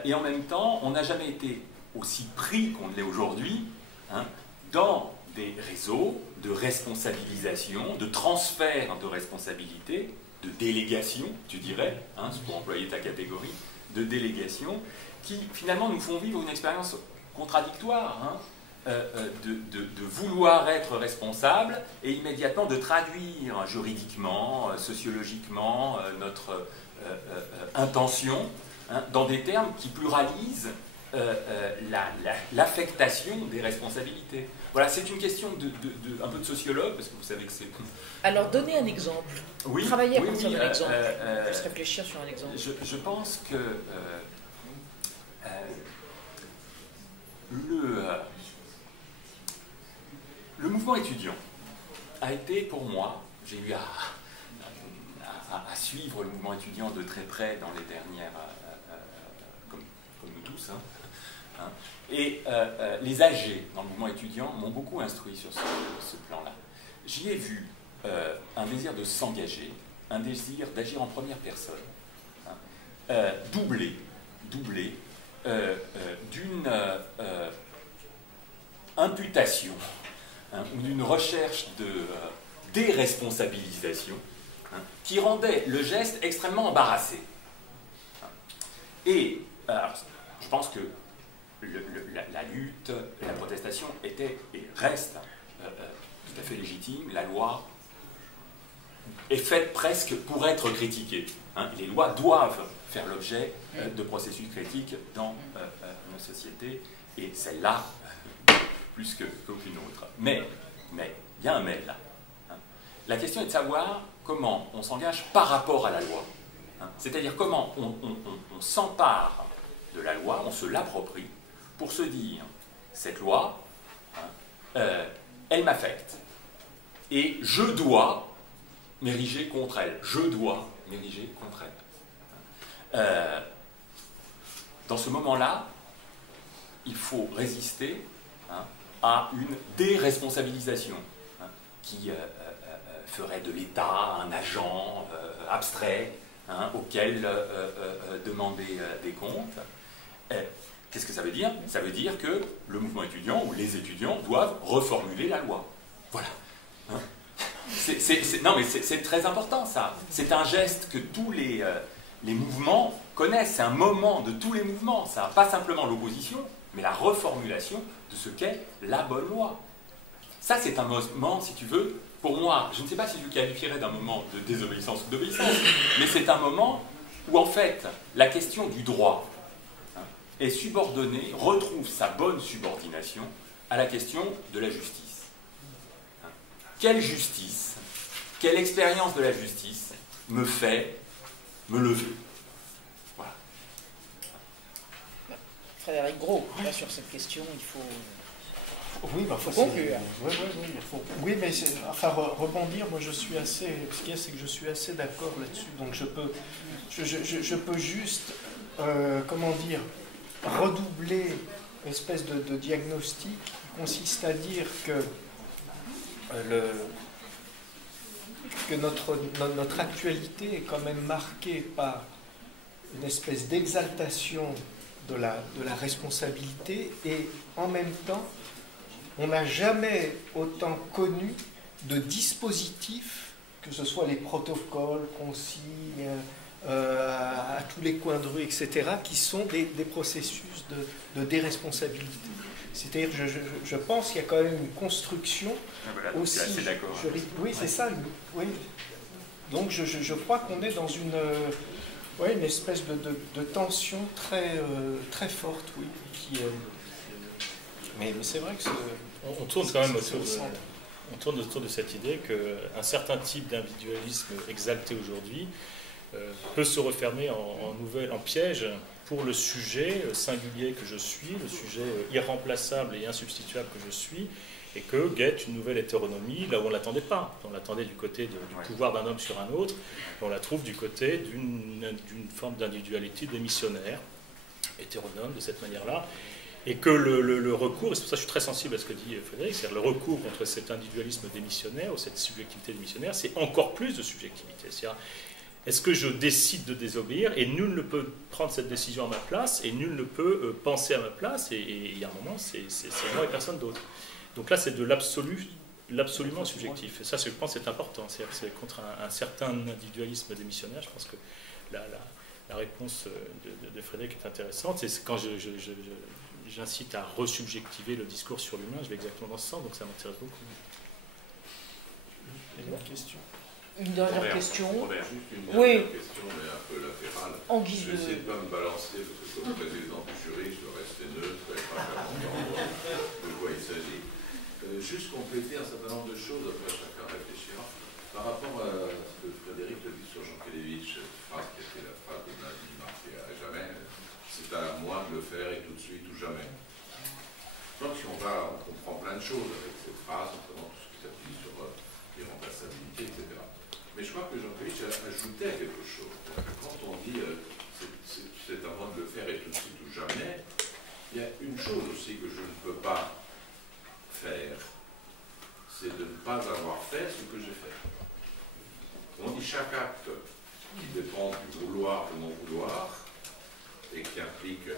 et en même temps, on n'a jamais été aussi pris qu'on ne l'est aujourd'hui, hein, dans des réseaux de responsabilisation, de transfert de responsabilité, de délégation, tu dirais, hein, pour employer ta catégorie, de délégation, qui finalement nous font vivre une expérience contradictoire, hein, de vouloir être responsable et immédiatement de traduire juridiquement, sociologiquement notre intention, hein, dans des termes qui pluralisent l'affectation des responsabilités. Voilà, c'est une question un peu de sociologue, parce que vous savez que c'est... Alors, donnez un exemple. Oui, Travaillez à partir d'un exemple. Juste réfléchir sur un exemple. Je pense que le mouvement étudiant a été pour moi, j'ai eu à suivre le mouvement étudiant de très près dans les dernières, comme nous tous, hein, et les AG dans le mouvement étudiant m'ont beaucoup instruit sur ce plan-là. J'y ai vu un désir de s'engager, un désir d'agir en première personne, hein, doublé d'une imputation, hein, ou d'une recherche de déresponsabilisation, hein, qui rendait le geste extrêmement embarrassé. Et alors, je pense que la lutte, la protestation était et reste tout à fait légitime. La loi est faite presque pour être critiquée, hein. Les lois doivent faire l'objet de processus critiques dans nos sociétés, et celle-là, plus qu'aucune autre. Mais, il y a un mais là. Hein. La question est de savoir comment on s'engage par rapport à la loi. Hein. C'est-à-dire comment on s'empare de la loi, on se l'approprie, pour se dire, cette loi, hein, elle m'affecte, et je dois m'ériger contre elle. Je dois m'ériger contre elle. Dans ce moment-là, il faut résister, hein, à une déresponsabilisation, hein, qui ferait de l'État un agent abstrait, hein, auquel demander des comptes. Qu'est-ce que ça veut dire? Ça veut dire que le mouvement étudiant ou les étudiants doivent reformuler la loi. Voilà. Hein? Non, mais c'est très important, ça. C'est un geste que tous les mouvements connaissent. C'est un moment de tous les mouvements. Ça, pas simplement l'opposition, mais la reformulation de ce qu'est la bonne loi. Ça, c'est un moment, si tu veux, pour moi, je ne sais pas si je le qualifierais d'un moment de désobéissance ou d'obéissance, mais c'est un moment où, en fait, la question du droit, hein, est subordonnée, retrouve sa bonne subordination à la question de la justice. Hein. Quelle justice, quelle expérience de la justice me fait me lever? Voilà. Frédéric Gros, là, sur cette question, il faut... Oui, bah, faut conclure. Oui, mais enfin, rebondir, moi je suis assez, ce qu'il y a, c'est que je suis assez d'accord là-dessus, donc je peux juste, comment dire, redoubler une espèce de diagnostic qui consiste à dire que, notre actualité est quand même marquée par une espèce d'exaltation de la responsabilité, et en même temps, on n'a jamais autant connu de dispositifs, que ce soit les protocoles, consignes, à tous les coins de rue, etc., qui sont des processus de déresponsabilité. C'est-à-dire, je pense qu'il y a quand même une construction aussi... assez d'accord. Oui, c'est ça. Oui. Donc, je crois qu'on est dans une espèce de tension très forte, oui, qui... Mais c'est vrai que on tourne quand même autour de cette idée qu'un certain type d'individualisme exalté aujourd'hui peut se refermer en piège pour le sujet singulier que je suis, le sujet irremplaçable et insubstituable que je suis, et que guette une nouvelle hétéronomie là où on ne l'attendait pas. On l'attendait du côté du pouvoir d'un homme sur un autre, et on la trouve du côté d'une forme d'individualité démissionnaire, hétéronome de cette manière-là. Et que le recours, et c'est pour ça que je suis très sensible à ce que dit Frédéric, c'est-à-dire le recours contre cet individualisme démissionnaire ou cette subjectivité démissionnaire, c'est encore plus de subjectivité. C'est-à-dire, est-ce que je décide de désobéir et nul ne peut prendre cette décision à ma place et nul ne peut penser à ma place, et il y a un moment, c'est moi et personne d'autre. Donc là, c'est de l'absolument subjectif. Et ça, je pense, c'est important. C'est contre un certain individualisme des missionnaires. Je pense que la réponse de Frédéric est intéressante. Et quand j'incite à resubjectiver le discours sur l'humain, je vais exactement dans ce sens, donc ça m'intéresse beaucoup. Une dernière question. Juste une dernière question, mais un peu latérale. Je vais essayer de ne pas me balancer, parce que comme président du jury, je dois rester neutre et pas comprendre de quoi il s'agit. Juste compléter un certain nombre de choses, après chacun réfléchira. Par rapport à ce que Frédéric a dit sur Jean Kelevitch, phrase qui était la phrase de ma vie marquée à jamais, c'est à moi de le faire et tout de suite ou jamais. Donc si on comprend plein de choses avec cette phrase, notamment tout ce qui s'appuie sur l'irremplaçabilité, etc. Mais je crois que Jean Kelevitch ajoutait quelque chose. Quand on dit c'est à moi de le faire et tout de suite ou jamais, il y a une chose aussi que je ne peux pas faire, c'est de ne pas avoir fait ce que j'ai fait. On dit chaque acte qui dépend du vouloir, du non-vouloir, et qui implique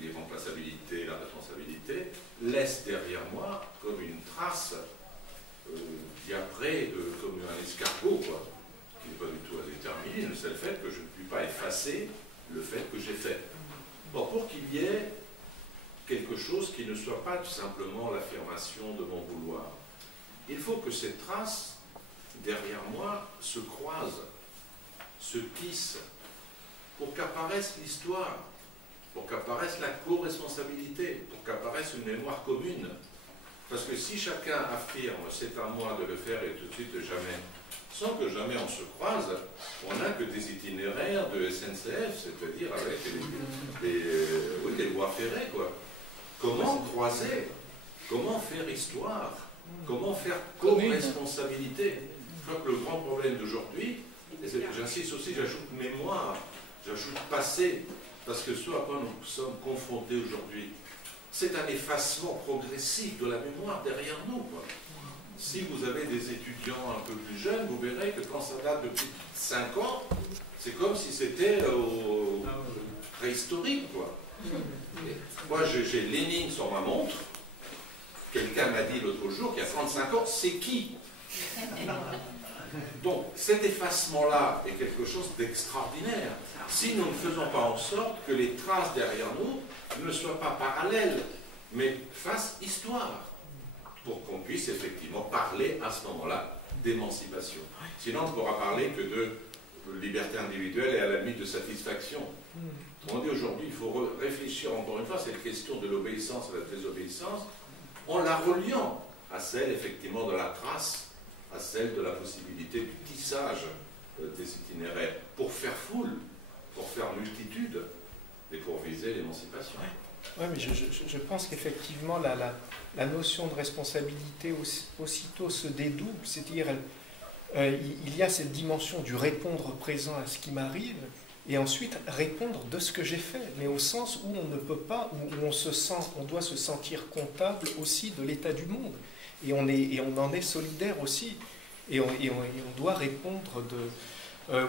l'irremplaçabilité, la responsabilité, laisse derrière moi comme une trace qui après, comme un escargot, quoi, qui n'est pas du tout indéterminé, c'est le fait que je ne puis pas effacer le fait que j'ai fait. Bon, pour qu'il y ait quelque chose qui ne soit pas tout simplement l'affirmation de mon vouloir, il faut que cette trace, derrière moi, se croise, se tisse, pour qu'apparaisse l'histoire, pour qu'apparaisse la co-responsabilité, pour qu'apparaisse une mémoire commune. Parce que si chacun affirme « c'est à moi de le faire et tout de suite jamais », sans que jamais on se croise, on n'a que des itinéraires de SNCF, c'est-à-dire avec les voies ferrées, quoi. Comment croiser? Comment faire histoire? Comment faire co-responsabilité? Je crois que le grand problème d'aujourd'hui, et j'insiste aussi, j'ajoute mémoire, j'ajoute passé, parce que ce à quoi nous sommes confrontés aujourd'hui, c'est un effacement progressif de la mémoire derrière nous, quoi. Si vous avez des étudiants un peu plus jeunes, vous verrez que quand ça date de plus de 5 ans, c'est comme si c'était préhistorique, quoi. Moi, j'ai Lénine sur ma montre. Quelqu'un m'a dit l'autre jour qu'il y a 35 ans, c'est qui? Donc, cet effacement-là est quelque chose d'extraordinaire. Si nous ne faisons pas en sorte que les traces derrière nous ne soient pas parallèles, mais fassent histoire, pour qu'on puisse effectivement parler à ce moment-là d'émancipation. Sinon, on ne pourra parler que de liberté individuelle et à la limite de satisfaction. On dit aujourd'hui, il faut réfléchir encore une fois à cette question de l'obéissance et de la désobéissance, en la reliant à celle effectivement de la trace, à celle de la possibilité du tissage des itinéraires, pour faire foule, pour faire multitude, et pour viser l'émancipation. Oui, mais je pense qu'effectivement, la notion de responsabilité aussitôt se dédouble, c'est-à-dire il y a cette dimension du répondre présent à ce qui m'arrive, et ensuite répondre de ce que j'ai fait, mais au sens où on ne peut pas, où on doit se sentir comptable aussi de l'état du monde, et on en est solidaire aussi, et on doit répondre on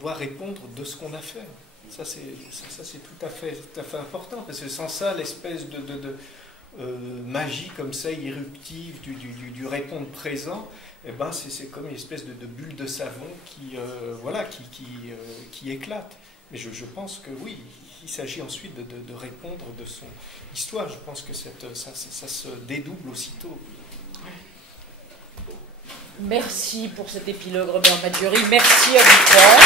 doit répondre de ce qu'on a fait. Ça c'est tout à fait important, parce que sans ça, l'espèce de magie comme ça, irruptive, du répondre présent, eh ben c'est comme une espèce de bulle de savon qui éclate. Mais je pense que oui, il s'agit ensuite de répondre de son histoire. Je pense que ça se dédouble aussitôt. Merci pour cet épilogue, Robert Maggiori. Merci à vous trois.